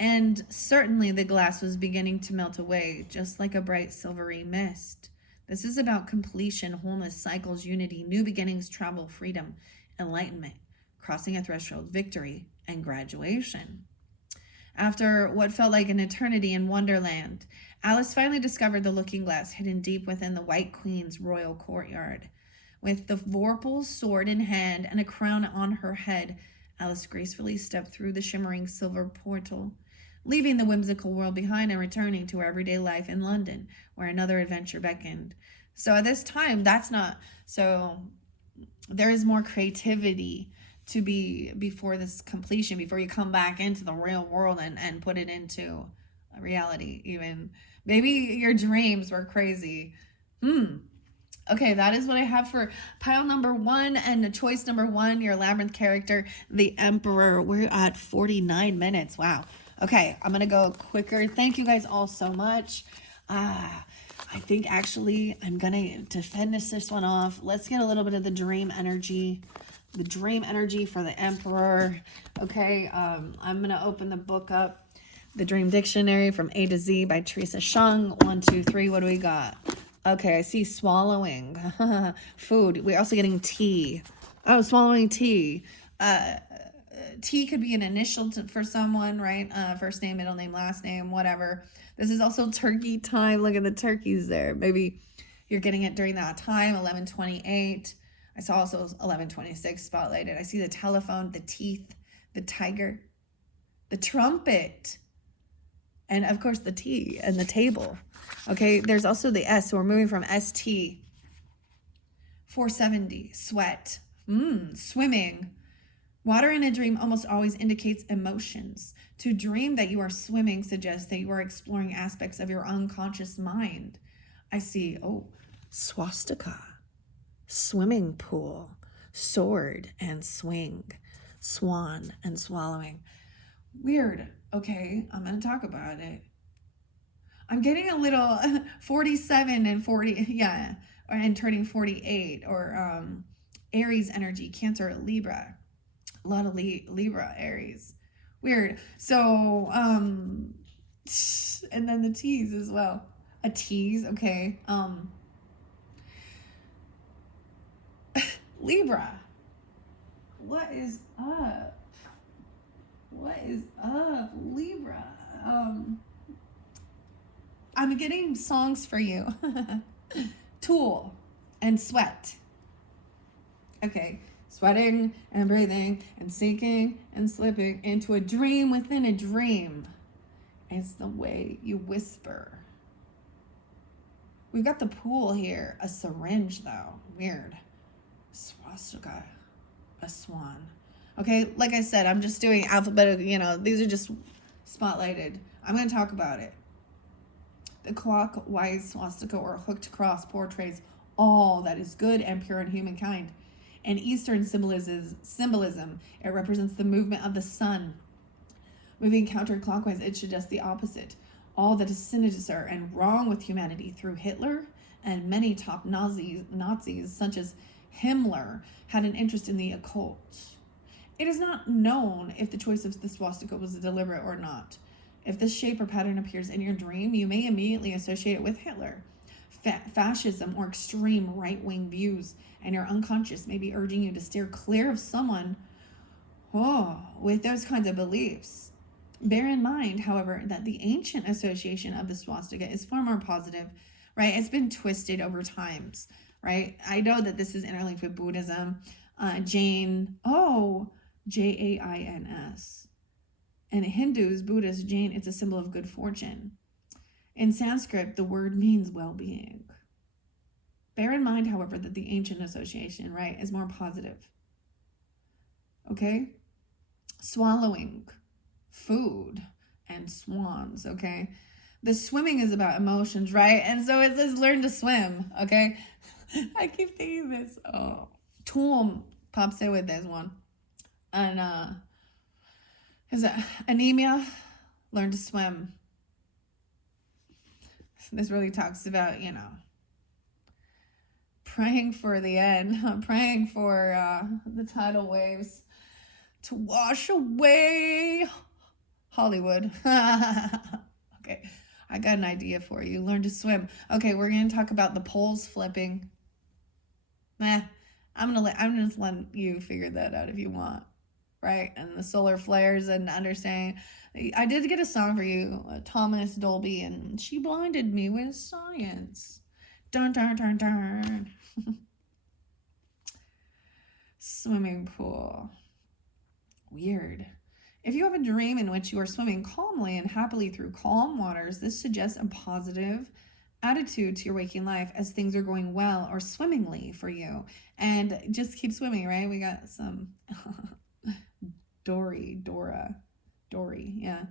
And certainly the glass was beginning to melt away, just like a bright silvery mist. This is about completion, wholeness, cycles, unity, new beginnings, travel, freedom, enlightenment, crossing a threshold, victory, and graduation. After what felt like an eternity in Wonderland, Alice finally discovered the looking glass hidden deep within the White Queen's royal courtyard. With the Vorpal sword in hand and a crown on her head, Alice gracefully stepped through the shimmering silver portal, leaving the whimsical world behind and returning to her everyday life in London, where another adventure beckoned. So at this time, there is more creativity to be before this completion, before you come back into the real world and put it into reality. Even maybe your dreams were crazy. Okay, that is what I have for pile number 1 and choice number 1, your Labyrinth character, the Emperor. We're at 49 minutes. Wow. Okay, I'm going to go quicker. Thank you guys all so much. I think actually I'm going to finish this one off. Let's get a little bit of the dream energy. The dream energy for the Emperor. Okay, I'm going to open the book up. The Dream Dictionary from A to Z by Teresa Shung. 1, 2, 3. What do we got? Okay, I see swallowing. Food. We're also getting tea. Oh, swallowing tea. T could be an initial for someone, right? First name, middle name, last name, whatever. This is also turkey time. Look at the turkeys there. Maybe you're getting it during that time, 11:28. I saw also 11:26 spotlighted. I see the telephone, the teeth, the tiger, the trumpet, and of course the T and the table. Okay, there's also the S, so we're moving from ST. 470, sweat, swimming. Water in a dream almost always indicates emotions. To dream that you are swimming suggests that you are exploring aspects of your unconscious mind. I see, swastika, swimming pool, sword and swing, swan and swallowing. Weird. Okay, I'm going to talk about it. I'm getting a little 47 and 40, yeah, and turning 48, or Aries energy, Cancer, Libra. A lot of Libra, Aries. Weird. So, and then the T's as well. A tease, okay. Libra. What is up? What is up, Libra? I'm getting songs for you. Tool and sweat. Okay, sweating and breathing and sinking and slipping into a dream within a dream. It's the way you whisper. We've got the pool here. A syringe, though. Weird. Swastika. A swan. Okay, like I said, I'm just doing alphabetical, these are just spotlighted. I'm going to talk about it. The clockwise swastika or hooked cross portrays all that is good and pure in humankind. In Eastern symbolism, it represents the movement of the sun. Moving counterclockwise, it suggests the opposite. All that is sinister and wrong with humanity through Hitler and many top Nazis such as Himmler had an interest in the occult. It is not known if the choice of the swastika was deliberate or not. If this shape or pattern appears in your dream, you may immediately associate it with Hitler, fascism, or extreme right-wing views, and your unconscious may be urging you to steer clear of someone with those kinds of beliefs. Bear in mind, however, that the ancient association of the swastika is far more positive, right? It's been twisted over times, right? I know that this is interlinked with Buddhism. Jain, Jains. And Hindus, Buddhists, Jain, it's a symbol of good fortune. In Sanskrit, the word means well-being. Bear in mind, however, that the ancient association, right, is more positive. Okay? Swallowing, food, and swans, okay? The swimming is about emotions, right? And so it says learn to swim, okay? I keep thinking this. Tool pops in with this one. And, is it anemia? Learn to swim. This really talks about, praying for the end, praying for the tidal waves to wash away Hollywood. Okay, I got an idea for you. Learn to swim. Okay, we're going to talk about the poles flipping. I'm just letting you figure that out if you want. Right, and the solar flares and understanding. I did get a song for you, Thomas Dolby, and she blinded me with science. Dun dun dun dun. Swimming pool. Weird. If you have a dream in which you are swimming calmly and happily through calm waters, this suggests a positive attitude to your waking life as things are going well or swimmingly for you. And just keep swimming, right? We got some... Dory, yeah.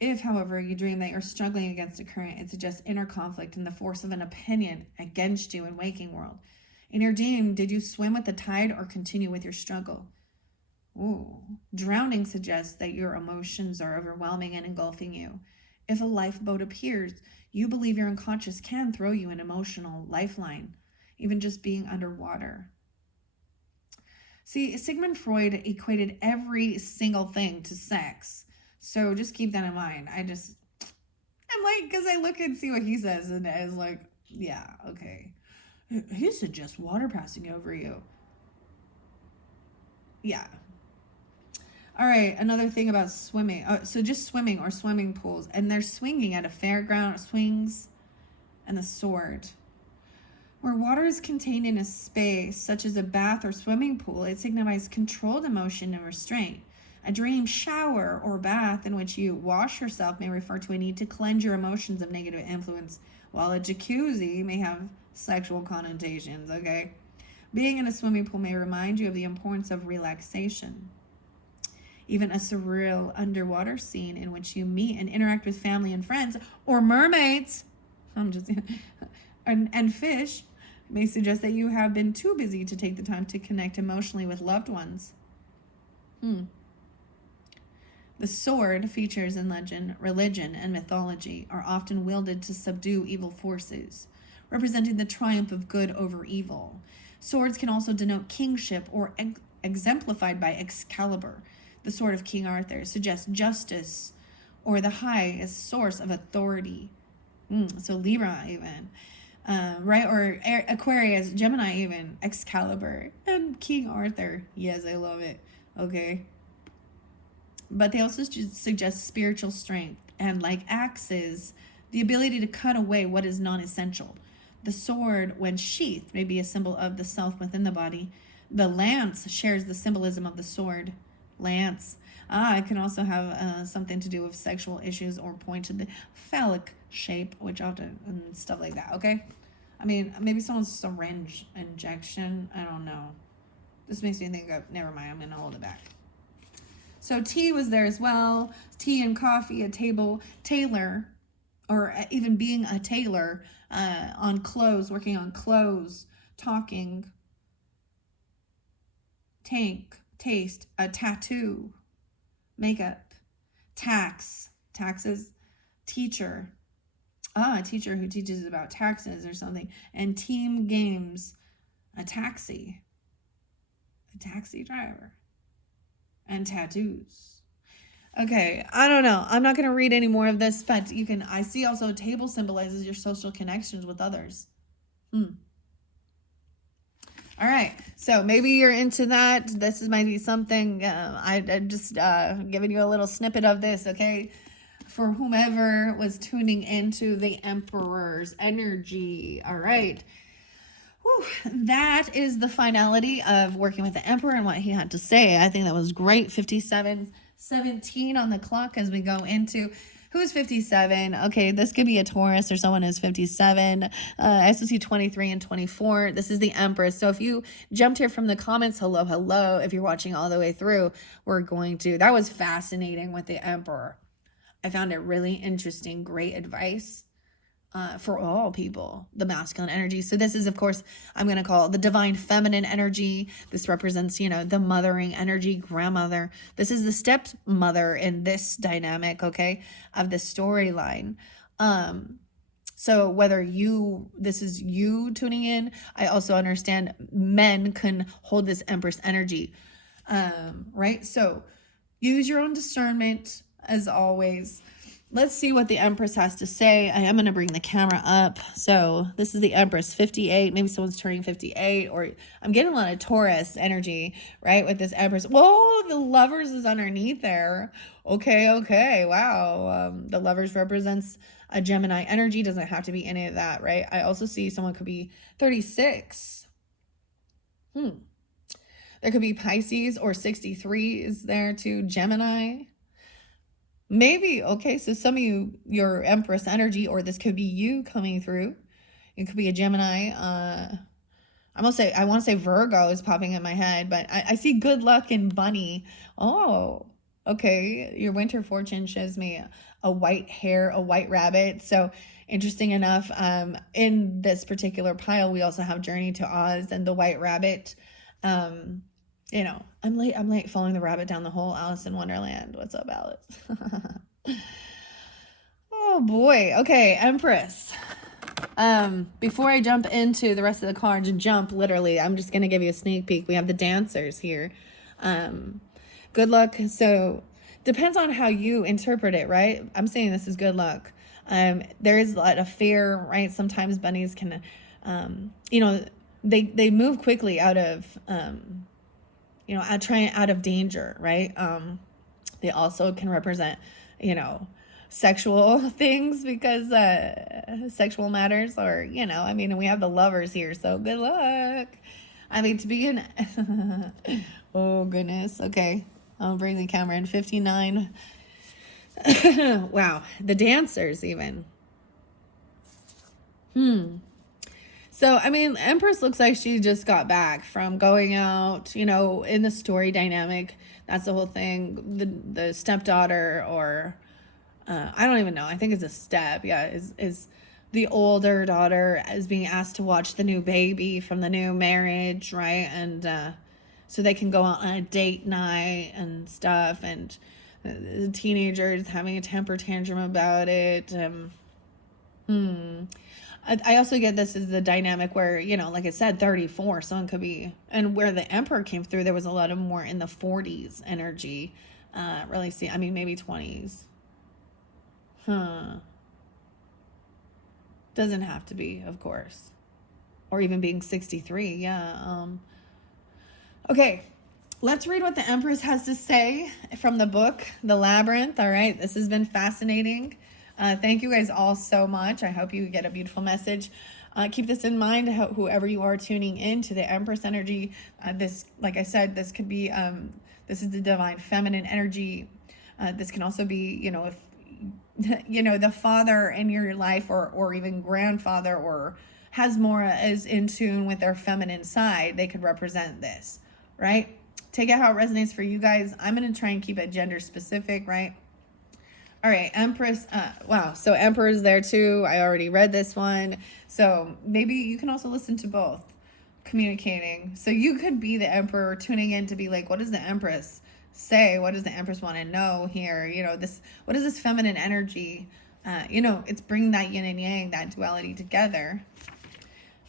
If, however, you dream that you're struggling against a current, it suggests inner conflict and the force of an opinion against you in waking world. In your dream, did you swim with the tide or continue with your struggle? Drowning suggests that your emotions are overwhelming and engulfing you. If a lifeboat appears, you believe your unconscious can throw you an emotional lifeline, even just being underwater. See, Sigmund Freud equated every single thing to sex. So just keep that in mind. I'm like, because I look and see what he says, and it's like, yeah, okay. He suggests water passing over you. Yeah. All right, another thing about swimming. So just swimming or swimming pools. And they're swinging at a fairground, swings, and the sword. Where water is contained in a space, such as a bath or swimming pool, it signifies controlled emotion and restraint. A dream shower or bath in which you wash yourself may refer to a need to cleanse your emotions of negative influence, while a jacuzzi may have sexual connotations, okay? Being in a swimming pool may remind you of the importance of relaxation. Even a surreal underwater scene in which you meet and interact with family and friends, or mermaids, and fish, may suggest that you have been too busy to take the time to connect emotionally with loved ones. The sword, features in legend, religion, and mythology, are often wielded to subdue evil forces, representing the triumph of good over evil. Swords can also denote kingship, or exemplified by Excalibur, the sword of King Arthur, suggests justice or the highest source of authority. So Libra even. Right? Or Aquarius, Gemini even, Excalibur, and King Arthur. Yes, I love it. Okay. But they also suggest spiritual strength and, like axes, the ability to cut away what is non-essential. The sword, when sheathed, may be a symbol of the self within the body. The lance shares the symbolism of the sword. Lance. It can also have something to do with sexual issues or point to the phallic shape, which often, and stuff like that, okay? I mean, maybe someone's syringe injection. I don't know. This makes me think of, never mind, I'm going to hold it back. So tea was there as well. Tea and coffee, a tailor, or even being a tailor on clothes, working on clothes, talking, taste, a tattoo, makeup, taxes, teacher. A teacher who teaches about taxes or something. And team games, a taxi driver. And tattoos. Okay, I don't know. I'm not going to read any more of this, but I see also a table symbolizes your social connections with others. All right, so maybe you're into that. This might be something, I'm just giving you a little snippet of this, okay? For whomever was tuning into the Emperor's energy. All right. Whew, that is the finality of working with the Emperor and what he had to say. I think that was great. 57:17 on the clock as we go into who's 57. Okay, this could be a Taurus or someone who's 57. I also see 23 and 24. This is the Empress. So if you jumped here from the comments, hello. If you're watching all the way through, that was fascinating with the Emperor. I found it really interesting, great advice for all people, the masculine energy. So this is, of course, I'm going to call it the divine feminine energy. This represents, the mothering energy, grandmother. This is the stepmother in this dynamic, okay, of the storyline. So whether this is you tuning in, I also understand men can hold this Empress energy, right? So use your own discernment as always. Let's see what the Empress has to say. I am going to bring the camera up. So this is the Empress, 58. Maybe someone's turning 58, or I'm getting a lot of Taurus energy, right, with this Empress. Whoa, the Lovers is underneath there. Okay. Wow. The Lovers represents a Gemini energy. Doesn't have to be any of that, right? I also see someone could be 36. There could be Pisces, or 63 is there too. Gemini. Maybe, okay, so some of you, your Empress energy, or this could be you coming through. It could be a Gemini. I want to say Virgo is popping in my head, but I see good luck and bunny. Oh, okay. Your winter fortune shows me a white hare, a white rabbit. So interesting enough, in this particular pile, we also have Journey to Oz and the white rabbit. I'm late following the rabbit down the hole. Alice in Wonderland. What's up, Alice? Oh boy. Okay, Empress. Before I jump into the rest of the cards, literally, I'm just gonna give you a sneak peek. We have the dancers here. Good luck. So depends on how you interpret it, right? I'm saying this is good luck. There is a lot of fear, right? Sometimes bunnies can, they move quickly out of, out of danger, right? They also can represent, sexual things because sexual matters, or I mean, we have the lovers here, so good luck. I mean, to be in oh goodness. Okay, I'll bring the camera in. 59. Wow, the dancers even. So, I mean, Empress looks like she just got back from going out, in the story dynamic. That's the whole thing. The stepdaughter, or I don't even know. I think it's a step. Yeah, is the older daughter is being asked to watch the new baby from the new marriage, right? And so they can go out on a date night and stuff. And the teenagers having a temper tantrum about it. I also get this is the dynamic where, like I said, 34, someone could be, and where the Emperor came through, there was a lot of more in the 40s energy. Really see, I mean, maybe 20s. Doesn't have to be, of course. Or even being 63, yeah. Okay, let's read what the Empress has to say from the book, The Labyrinth. All right, this has been fascinating. Thank you guys all so much. I hope you get a beautiful message. Keep this in mind, whoever you are tuning in to the Empress energy. This, like I said, this could be, this is the divine feminine energy. This can also be, if, the father in your life, or even grandfather, or has more, is in tune with their feminine side, they could represent this, right? Take it how it resonates for you guys. I'm going to try and keep it gender specific, right? All right, Empress. Wow, so Emperor's there too. I already read this one. So maybe you can also listen to both, communicating. So you could be the Emperor tuning in to be like, what does the Empress say? What does the Empress want to know here? What is this feminine energy? It's bringing that yin and yang, that duality together.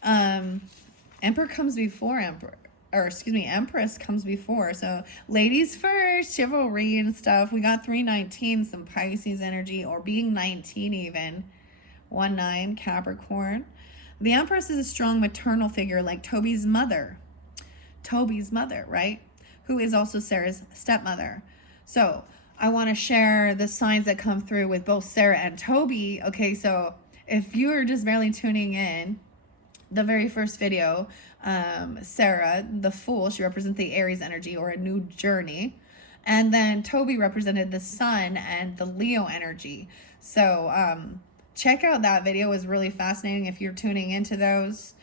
Emperor comes before Emperor. Or excuse me, Empress comes before. So ladies first, chivalry and stuff. We got 319, some Pisces energy, or being 19 even. 1-9, Capricorn. The Empress is a strong maternal figure like Toby's mother. Toby's mother, right? Who is also Sarah's stepmother. So I want to share the signs that come through with both Sarah and Toby. Okay, so if you're just barely tuning in, the very first video, Sarah, the Fool, she represents the Aries energy, or a new journey. And then Toby represented the Sun and the Leo energy. So check out that video. It was really fascinating if you're tuning into those.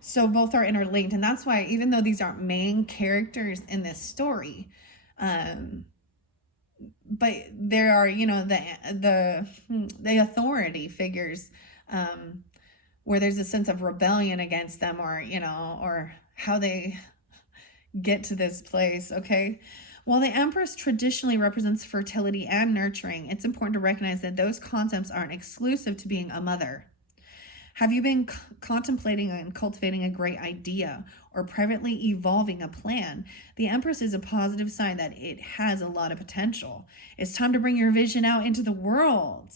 So both are interlinked. And that's why, even though these aren't main characters in this story, but there are, the authority figures, where there's a sense of rebellion against them, or how they get to this place, okay? While the Empress traditionally represents fertility and nurturing, it's important to recognize that those concepts aren't exclusive to being a mother. Have you been contemplating and cultivating a great idea, or privately evolving a plan? The Empress is a positive sign that it has a lot of potential. It's time to bring your vision out into the world.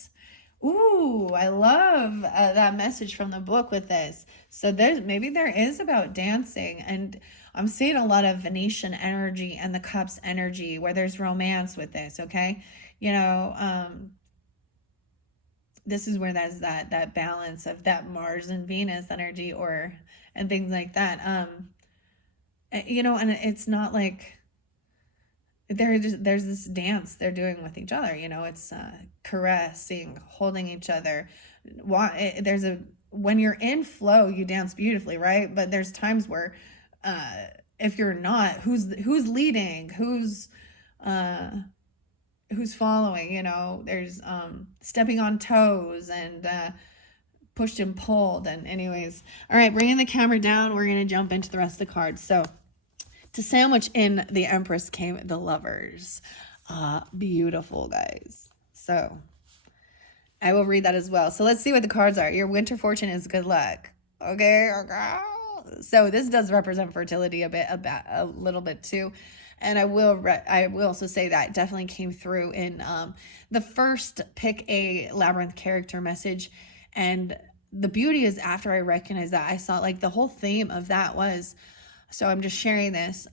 Ooh, I love that message from the book with this. So maybe there is about dancing, and I'm seeing a lot of Venetian energy and the cups energy where there's romance with this, okay? This is where there's that balance of that Mars and Venus energy, and things like that. And it's not like there's this dance they're doing with each other. It's caressing, holding each other. When you're in flow, you dance beautifully, right? But there's times where if you're not, who's leading, who's following, there's stepping on toes and pushed and pulled. And anyways, all right, bringing the camera down, we're gonna jump into the rest of the cards. So to sandwich in the Empress came the Lovers. Beautiful, guys. So I will read that as well. So let's see what the cards are. Your winter fortune is good luck. Okay. So this does represent fertility a little bit too. And I will also say that definitely came through in the first pick a Labyrinth character message. And the beauty is, after I recognized that, I saw like the whole theme of that was, so I'm just sharing this.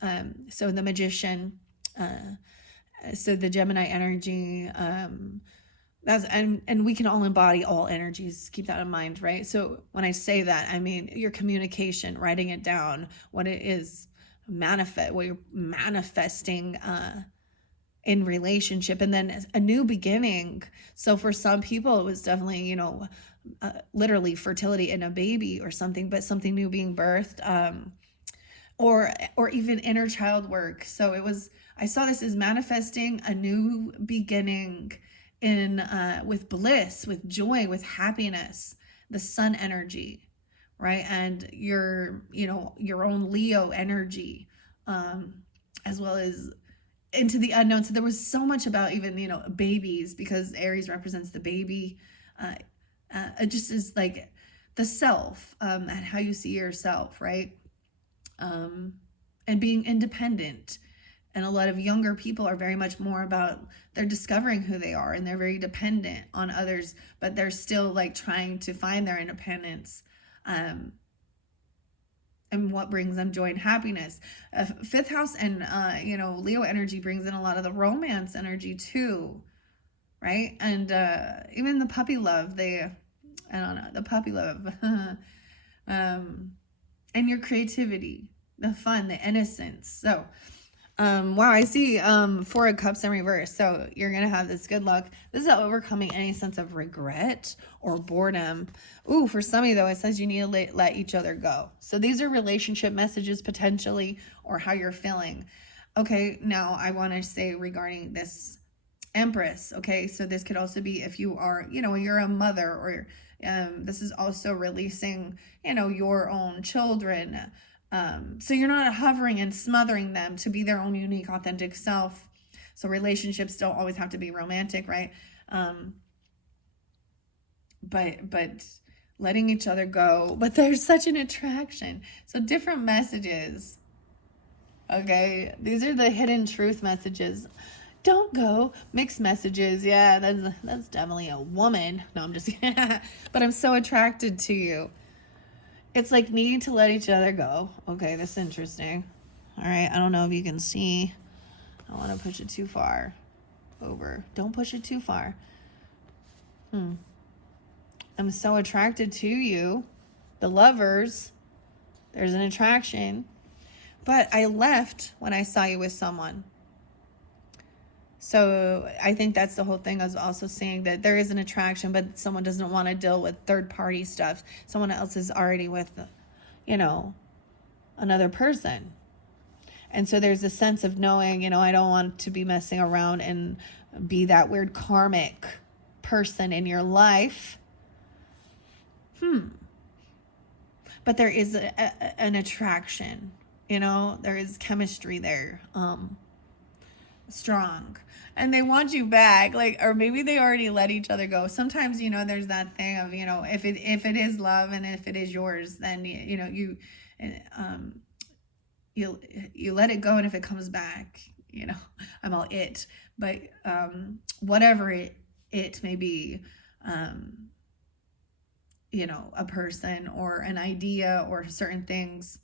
So the Magician, So the Gemini energy, that's and we can all embody all energies. Keep that in mind, right? So when I say that, I mean your communication, writing it down, what it is, what you're manifesting in relationship, and then a new beginning. So for some people, it was definitely, literally fertility in a baby or something, but something new being birthed. Or even inner child work. So it was, I saw this as manifesting a new beginning in with bliss, with joy, with happiness, the sun energy, right? And your own Leo energy, um, as well as into the unknown. So there was so much about even, babies, because Aries represents the baby. Uh, it just is like the self, and how you see yourself, right? um, and being independent. And a lot of younger people are very much more about, they're discovering who they are, and they're very dependent on others, but they're still like trying to find their independence, um, and what brings them joy and happiness. Fifth house and Leo energy brings in a lot of the romance energy too, right? And even the puppy love, I don't know, the puppy love, um, and your creativity, the fun, the innocence. So, wow, I see Four of Cups in reverse. So you're gonna have this good luck. This is overcoming any sense of regret or boredom. Ooh, for some of you though, it says you need to let each other go. So these are relationship messages potentially, or how you're feeling. Okay, now I want to say regarding this Empress. Okay, so this could also be if you are, you're a mother, or this is also releasing, your own children. So you're not hovering and smothering them to be their own unique, authentic self. So relationships don't always have to be romantic, right? But letting each other go. But there's such an attraction. So different messages. Okay, these are the hidden truth messages. Don't go. Mixed messages. Yeah, that's definitely a woman. No, I'm just kidding. But I'm so attracted to you. It's like needing to let each other go. Okay, that's interesting. All right, I don't know if you can see. I don't want to push it too far over. Don't push it too far. I'm so attracted to you. The lovers, there's an attraction. But I left when I saw you with someone. So I think that's the whole thing. I was also saying that there is an attraction, but someone doesn't want to deal with third party stuff. Someone else is already with, another person. And so there's a sense of knowing, I don't want to be messing around and be that weird karmic person in your life. But there is an attraction, there is chemistry there. Strong, and they want you back, like, or maybe they already let each other go. Sometimes, there's that thing of, if it is love and if it is yours, then um you let it go, and if it comes back, I'm all it. But whatever it may be, a person or an idea or certain things.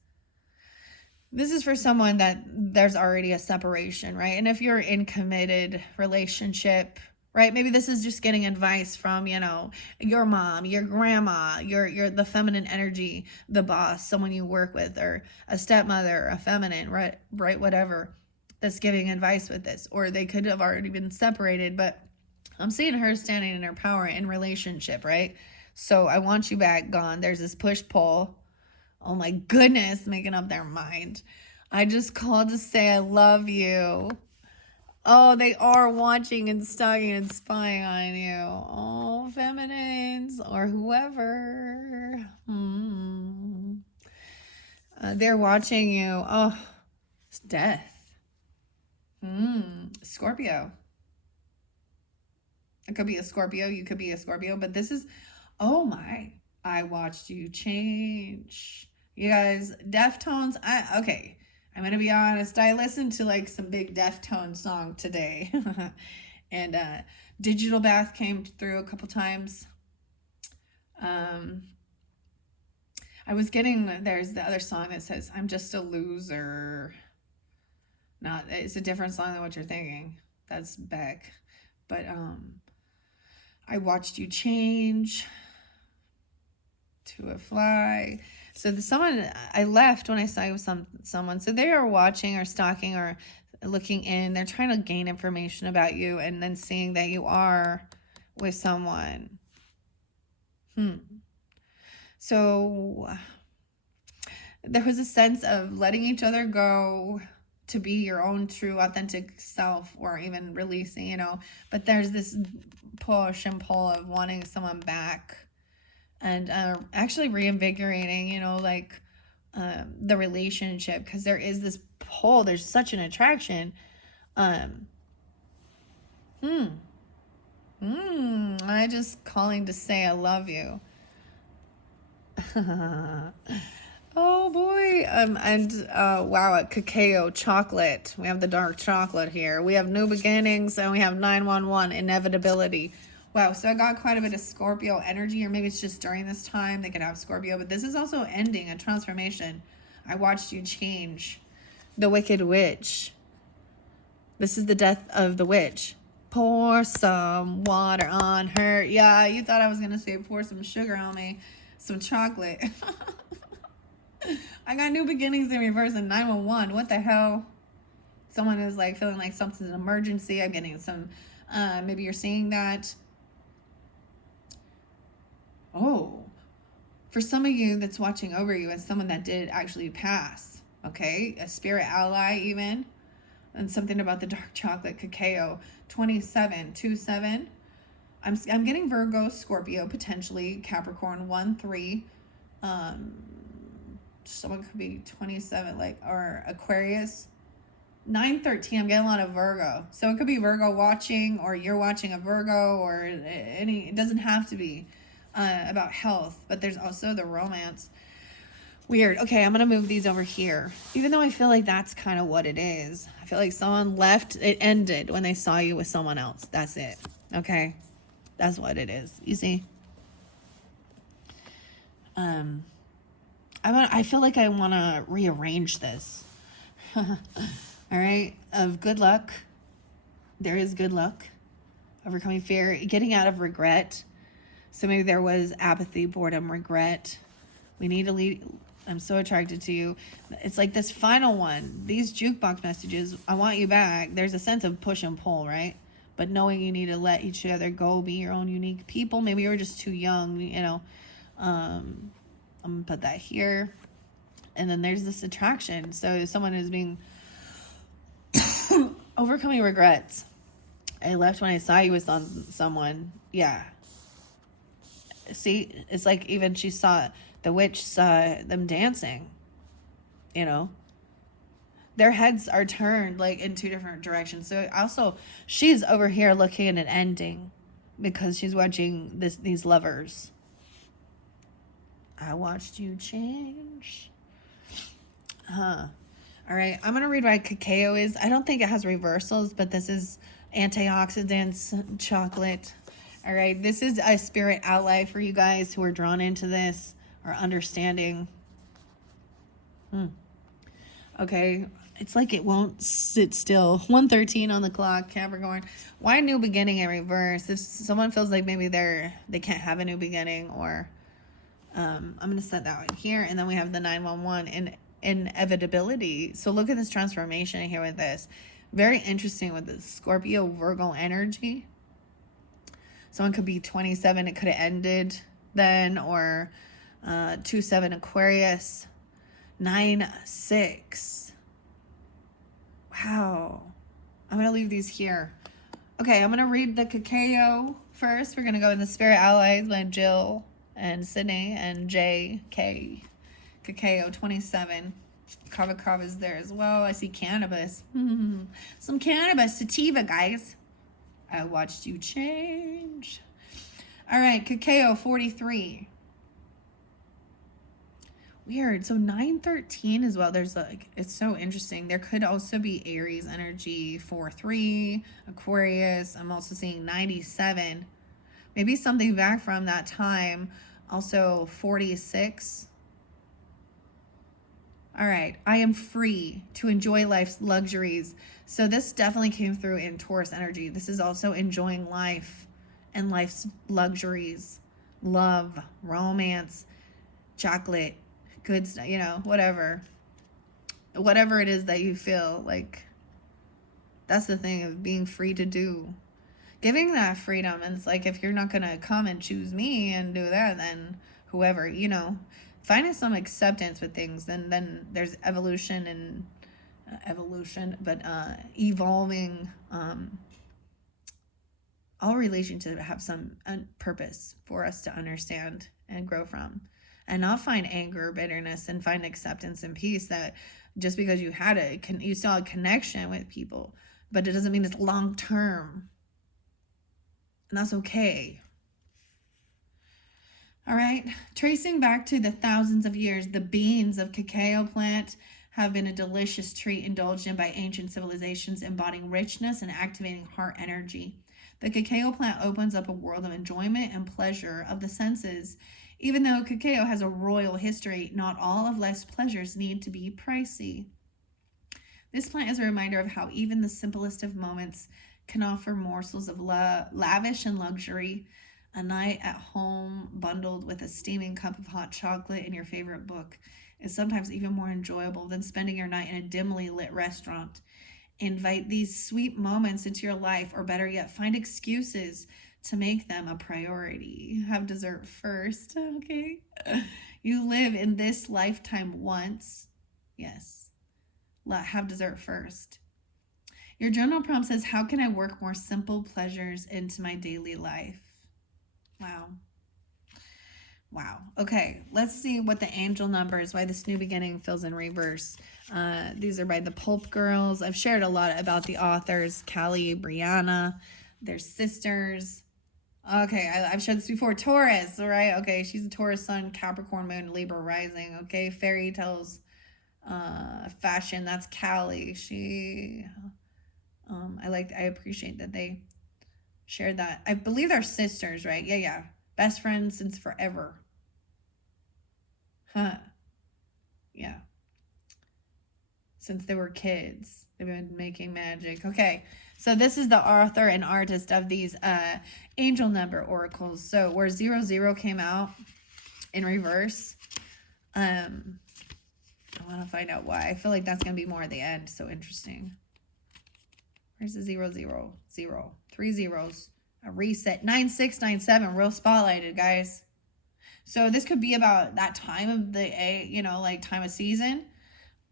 This is for someone that there's already a separation, right? And if you're in committed relationship, right? Maybe this is just getting advice from, your mom, your grandma, your the feminine energy, the boss, someone you work with, or a stepmother, a feminine, right, whatever, that's giving advice with this. Or they could have already been separated, but I'm seeing her standing in her power in relationship, right? So I want you back, gone. There's this push-pull. Oh my goodness, making up their mind. I just called to say I love you. Oh, they are watching and stalking and spying on you. Oh, feminines or whoever. They're watching you. Oh, it's death. Scorpio. It could be a Scorpio. You could be a Scorpio. But this is, oh my, I watched you change. You guys, Deftones. Okay, I'm gonna be honest. I listened to like some big Deftones song today, and Digital Bath came through a couple times. I was getting, there's the other song that says, "I'm just a loser." Not, it's a different song than what you're thinking. That's Beck. But I watched you change to a fly. So someone, I left when I saw you with someone. So they are watching or stalking or looking in. They're trying to gain information about you and then seeing that you are with someone. So there was a sense of letting each other go to be your own true authentic self, or even releasing, but there's this push and pull of wanting someone back, and actually reinvigorating, the relationship, because there is this pull, there's such an attraction. I just calling to say I love you. Oh boy. Wow, cacao chocolate. We have the dark chocolate here. We have new beginnings, and we have 911 inevitability. Wow, so I got quite a bit of Scorpio energy, or maybe it's just during this time they could have Scorpio, but this is also ending a transformation. I watched you change. The Wicked Witch. This is the death of the witch. Pour some water on her. Yeah, you thought I was going to say pour some sugar on me. Some chocolate. I got new beginnings in reverse in 911. What the hell? Someone is like feeling like something's an emergency. I'm getting some, maybe you're seeing that. Oh, for some of you that's watching over you, it's someone that did actually pass. Okay, a spirit ally even. And something about the dark chocolate cacao. 2727. I'm getting Virgo, Scorpio, potentially Capricorn, 1-3. Someone could be 27, or Aquarius. 9-13. I'm getting a lot of Virgo, so it could be Virgo watching, or you're watching a Virgo, or any. It doesn't have to be about health, but there's also the romance. Weird. Okay, I'm gonna move these over here, even though I feel like that's kind of what it is. I feel like someone left. It ended when they saw you with someone else. That's it. Okay, that's what it is. You see. I feel like I want to rearrange this. All right. Of good luck. There is good luck. Overcoming fear. Getting out of regret. So maybe there was apathy, boredom, regret. We need to lead. I'm so attracted to you. It's like this final one. These jukebox messages. I want you back. There's a sense of push and pull, right? But knowing you need to let each other go, be your own unique people. Maybe you were just too young, I'm gonna put that here. And then there's this attraction. So someone is being overcoming regrets. I left when I saw you with someone. Yeah. See, it's like even she saw, the witch saw them dancing. Their heads are turned in two different directions. So also, she's over here looking at an ending because she's watching these lovers. I watched you change. All right, I'm gonna read why cacao is. I don't think it has reversals, but this is antioxidants, chocolate. All right, this is a spirit ally for you guys who are drawn into this or understanding. Okay, it's like it won't sit still. 1:13 on the clock, Capricorn. Why new beginning in reverse? If someone feels like maybe they can't have a new beginning, or I'm gonna set that one here, and then we have the 911 and inevitability. So look at this transformation here with this. Very interesting with the Scorpio Virgo energy. Someone could be 27. It could have ended then, or 27 Aquarius. 9-6. Wow. I'm going to leave these here. Okay, I'm going to read the cacao first. We're going to go in the spirit allies by Jill and Sydney and J.K. Cacao 27. Kava Kava is there as well. I see cannabis. Some cannabis sativa, guys. I watched you change. All right, cacao 43. Weird. So 9-13 as well. There's it's so interesting. There could also be Aries energy 4-3, Aquarius. I'm also seeing 97. Maybe something back from that time. Also 46. All right. I am free to enjoy life's luxuries. So this definitely came through in Taurus energy. This is also enjoying life and life's luxuries, love, romance, chocolate, good stuff, whatever. Whatever it is that you feel like, that's the thing of being free to do. Giving that freedom. And it's like, if you're not going to come and choose me and do that, then whoever, finding some acceptance with things, then there's evolution and evolving. All relationships have some purpose for us to understand and grow from, and not find anger or bitterness, and find acceptance and peace that just because you you still had a connection with people, but it doesn't mean it's long term, and that's okay. All right, tracing back to the thousands of years, the beans of cacao plant have been a delicious treat indulged in by ancient civilizations, embodying richness and activating heart energy. The cacao plant opens up a world of enjoyment and pleasure of the senses. Even though cacao has a royal history, not all of life's pleasures need to be pricey. This plant is a reminder of how even the simplest of moments can offer morsels of lavish and luxury. A night at home bundled with a steaming cup of hot chocolate and your favorite book is sometimes even more enjoyable than spending your night in a dimly lit restaurant. Invite these sweet moments into your life, or better yet, find excuses to make them a priority. Have dessert first, okay? You live in this lifetime once. Yes. Have dessert first. Your journal prompt says, how can I work more simple pleasures into my daily life? Wow. Okay, let's see what the angel numbers, why this new beginning feels in reverse. These are by the Pulp Girls. I've shared a lot about the authors, Callie, Brianna, their sisters. Okay, I've shared this before. Taurus, all right? Okay, she's a Taurus sun, Capricorn moon, Libra rising. Okay, fairy tales, fashion, that's Callie. I appreciate that they shared that. I believe they're sisters, right? Yeah. Best friends since forever. Yeah. Since they were kids, they've been making magic. Okay, so this is the author and artist of these angel number oracles. So where 00 came out in reverse, I want to find out why. I feel like that's going to be more at the end. So interesting. Where's the 0, 0, 0? 3 zeros. A reset. 9697. Real spotlighted, guys. So this could be about that time of the like time of season.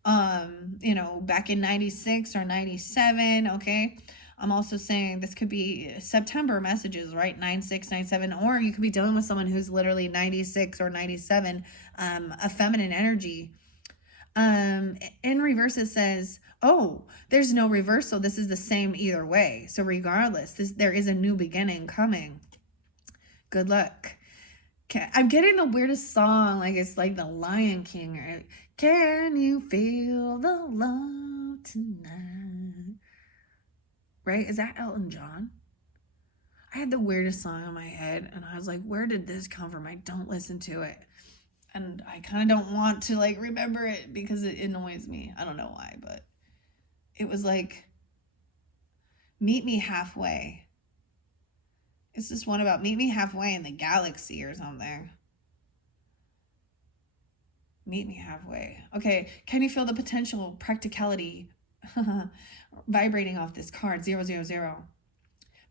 Back in 96 or 97. Okay. I'm also saying this could be September messages, right? 9697. Or you could be dealing with someone who's literally 96 or 97, a feminine energy. In reverse, it says, oh, there's no reversal. This is the same either way. So regardless, there is a new beginning coming. Good luck. Okay, I'm getting the weirdest song. Like it's like the Lion King. Right? Can you feel the love tonight? Right? Is that Elton John? I had the weirdest song in my head, and I was like, where did this come from? I don't listen to it. And I kind of don't want to like remember it because it annoys me. I don't know why, but it was like, meet me halfway. It's this one about meet me halfway in the galaxy or something. Meet me halfway. Okay, can you feel the potential practicality vibrating off this card? 000.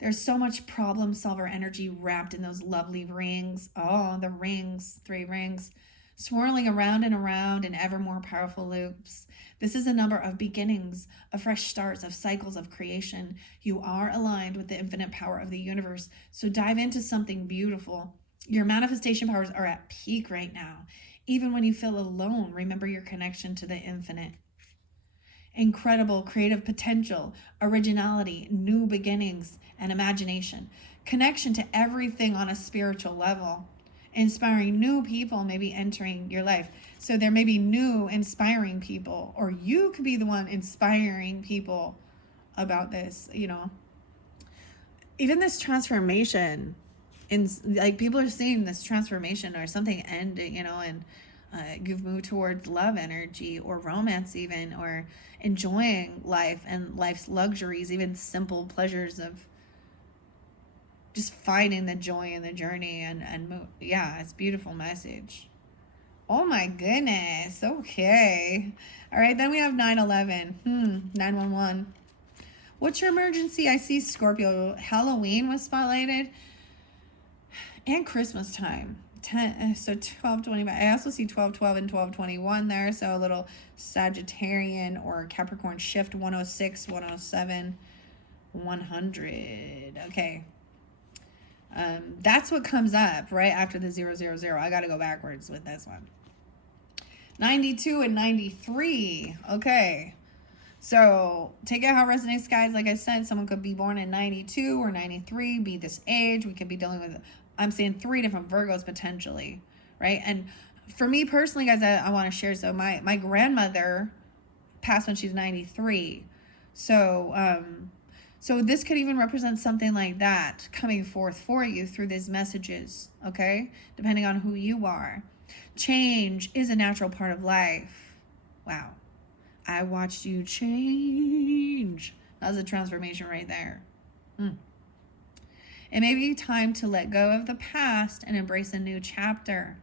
There's so much problem solver energy wrapped in those lovely rings. Oh, the rings, 3 rings, swirling around and around in ever more powerful loops. This is a number of beginnings, of fresh starts, of cycles of creation. You are aligned with the infinite power of the universe, so dive into something beautiful. Your manifestation powers are at peak right now. Even when you feel alone, remember your connection to the infinite. Incredible creative potential, originality, new beginnings, and imagination. Connection to everything on a spiritual level. Inspiring new people may be entering your life. So there may be new inspiring people, or you could be the one inspiring people about this, Even this transformation, like people are seeing this transformation or something ending, and you've moved towards love energy or romance, even, or enjoying life and life's luxuries, even simple pleasures of just finding the joy in the journey. Yeah, it's a beautiful message. Oh my goodness. Okay. All right, then we have 911. 911. What's your emergency? I see Scorpio. Halloween was spotlighted and Christmas time. 10, so 12:20. I also see 12:12 and 12:21 there. So a little Sagittarian or Capricorn shift. 106, 107, 100. Okay. That's what comes up right after the 000. I got to go backwards with this one. 92 and 93. Okay. So take it how it resonates, guys. Like I said, someone could be born in 92 or 93, be this age. We could be dealing with, I'm seeing 3 different Virgos potentially, right? And for me personally, guys, I want to share. So my grandmother passed when she's 93. So this could even represent something like that coming forth for you through these messages, okay? Depending on who you are. Change is a natural part of life. Wow. I watched you change. That was a transformation right there. It may be time to let go of the past and embrace a new chapter.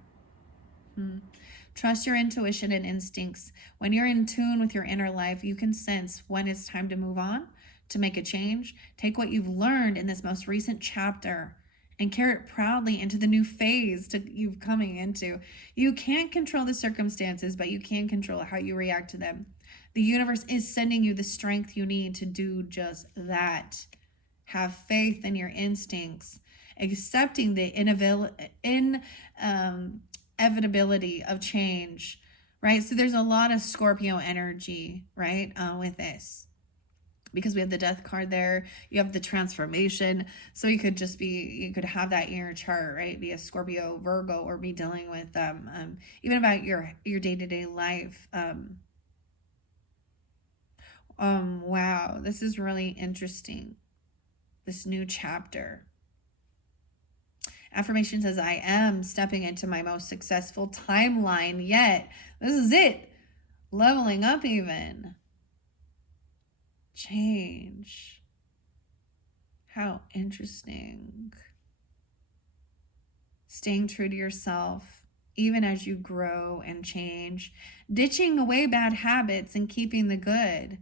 Trust your intuition and instincts. When you're in tune with your inner life, you can sense when it's time to move on, to make a change. Take what you've learned in this most recent chapter and carry it proudly into the new phase you've coming into. You can't control the circumstances, but you can control how you react to them. The universe is sending you the strength you need to do just that. Have faith in your instincts, accepting the inevitability of change, right? So there's a lot of Scorpio energy, right, with this. Because we have the death card there, you have the transformation. So you could have that in your chart, right? Be a Scorpio, Virgo, or be dealing with even about your day-to-day life. Wow, this is really interesting. This new chapter. Affirmation says, I am stepping into my most successful timeline yet. This is it. Leveling up even. Change. How interesting. Staying true to yourself, even as you grow and change. Ditching away bad habits and keeping the good.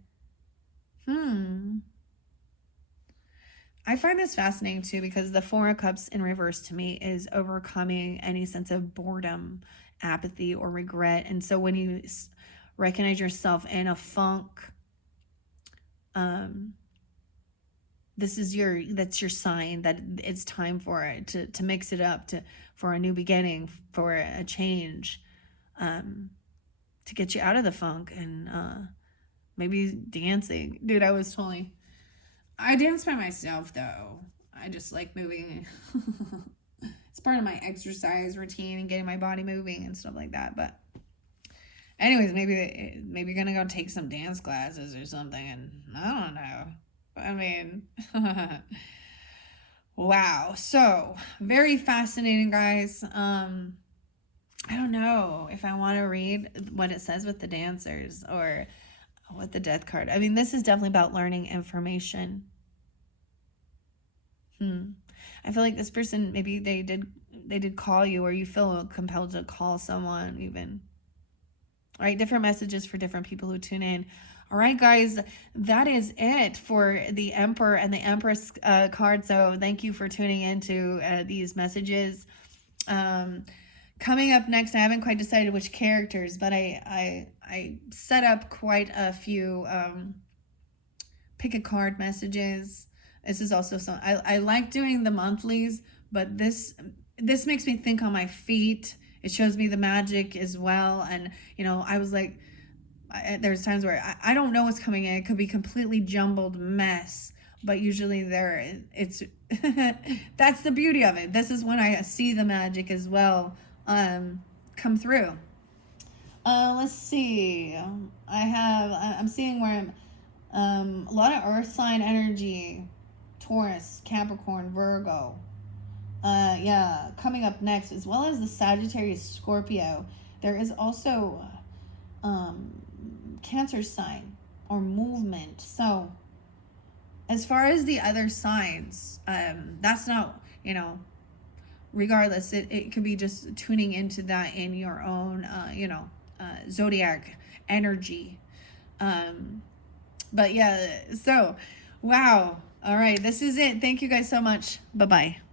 I find this fascinating too, because the 4 of Cups in reverse to me is overcoming any sense of boredom, apathy, or regret. And so when you recognize yourself in a funk, that's your sign that it's time for it to mix it up, for a new beginning, for a change, to get you out of the funk and maybe dancing. Dude, I dance by myself though. I just like moving. It's part of my exercise routine and getting my body moving and stuff like that. But anyways, maybe you're gonna go take some dance classes or something, and I don't know. I mean, wow. So very fascinating, guys. I don't know if I want to read what it says with the dancers or with the death card. I mean, this is definitely about learning information. I feel like this person, maybe they did call you, or you feel compelled to call someone even. All right, different messages for different people who tune in. All right, guys, that is it for the Emperor and the Empress card. So thank you for tuning into these messages. Coming up next, I haven't quite decided which characters, but I set up quite a few pick a card messages. This is also I like doing the monthlies, but this makes me think on my feet. It shows me the magic as well. And, I was like, there's times where I don't know what's coming in. It could be completely jumbled mess, but usually it's, that's the beauty of it. This is when I see the magic as well come through. Let's see. I'm seeing where a lot of earth sign energy, Taurus, Capricorn, Virgo. Coming up next, as well as the Sagittarius, Scorpio. There is also Cancer sign or movement. So as far as the other signs, that's not, regardless, it could be just tuning into that in your own, zodiac energy. But yeah, so wow. All right, this is it. Thank you guys so much. Bye bye.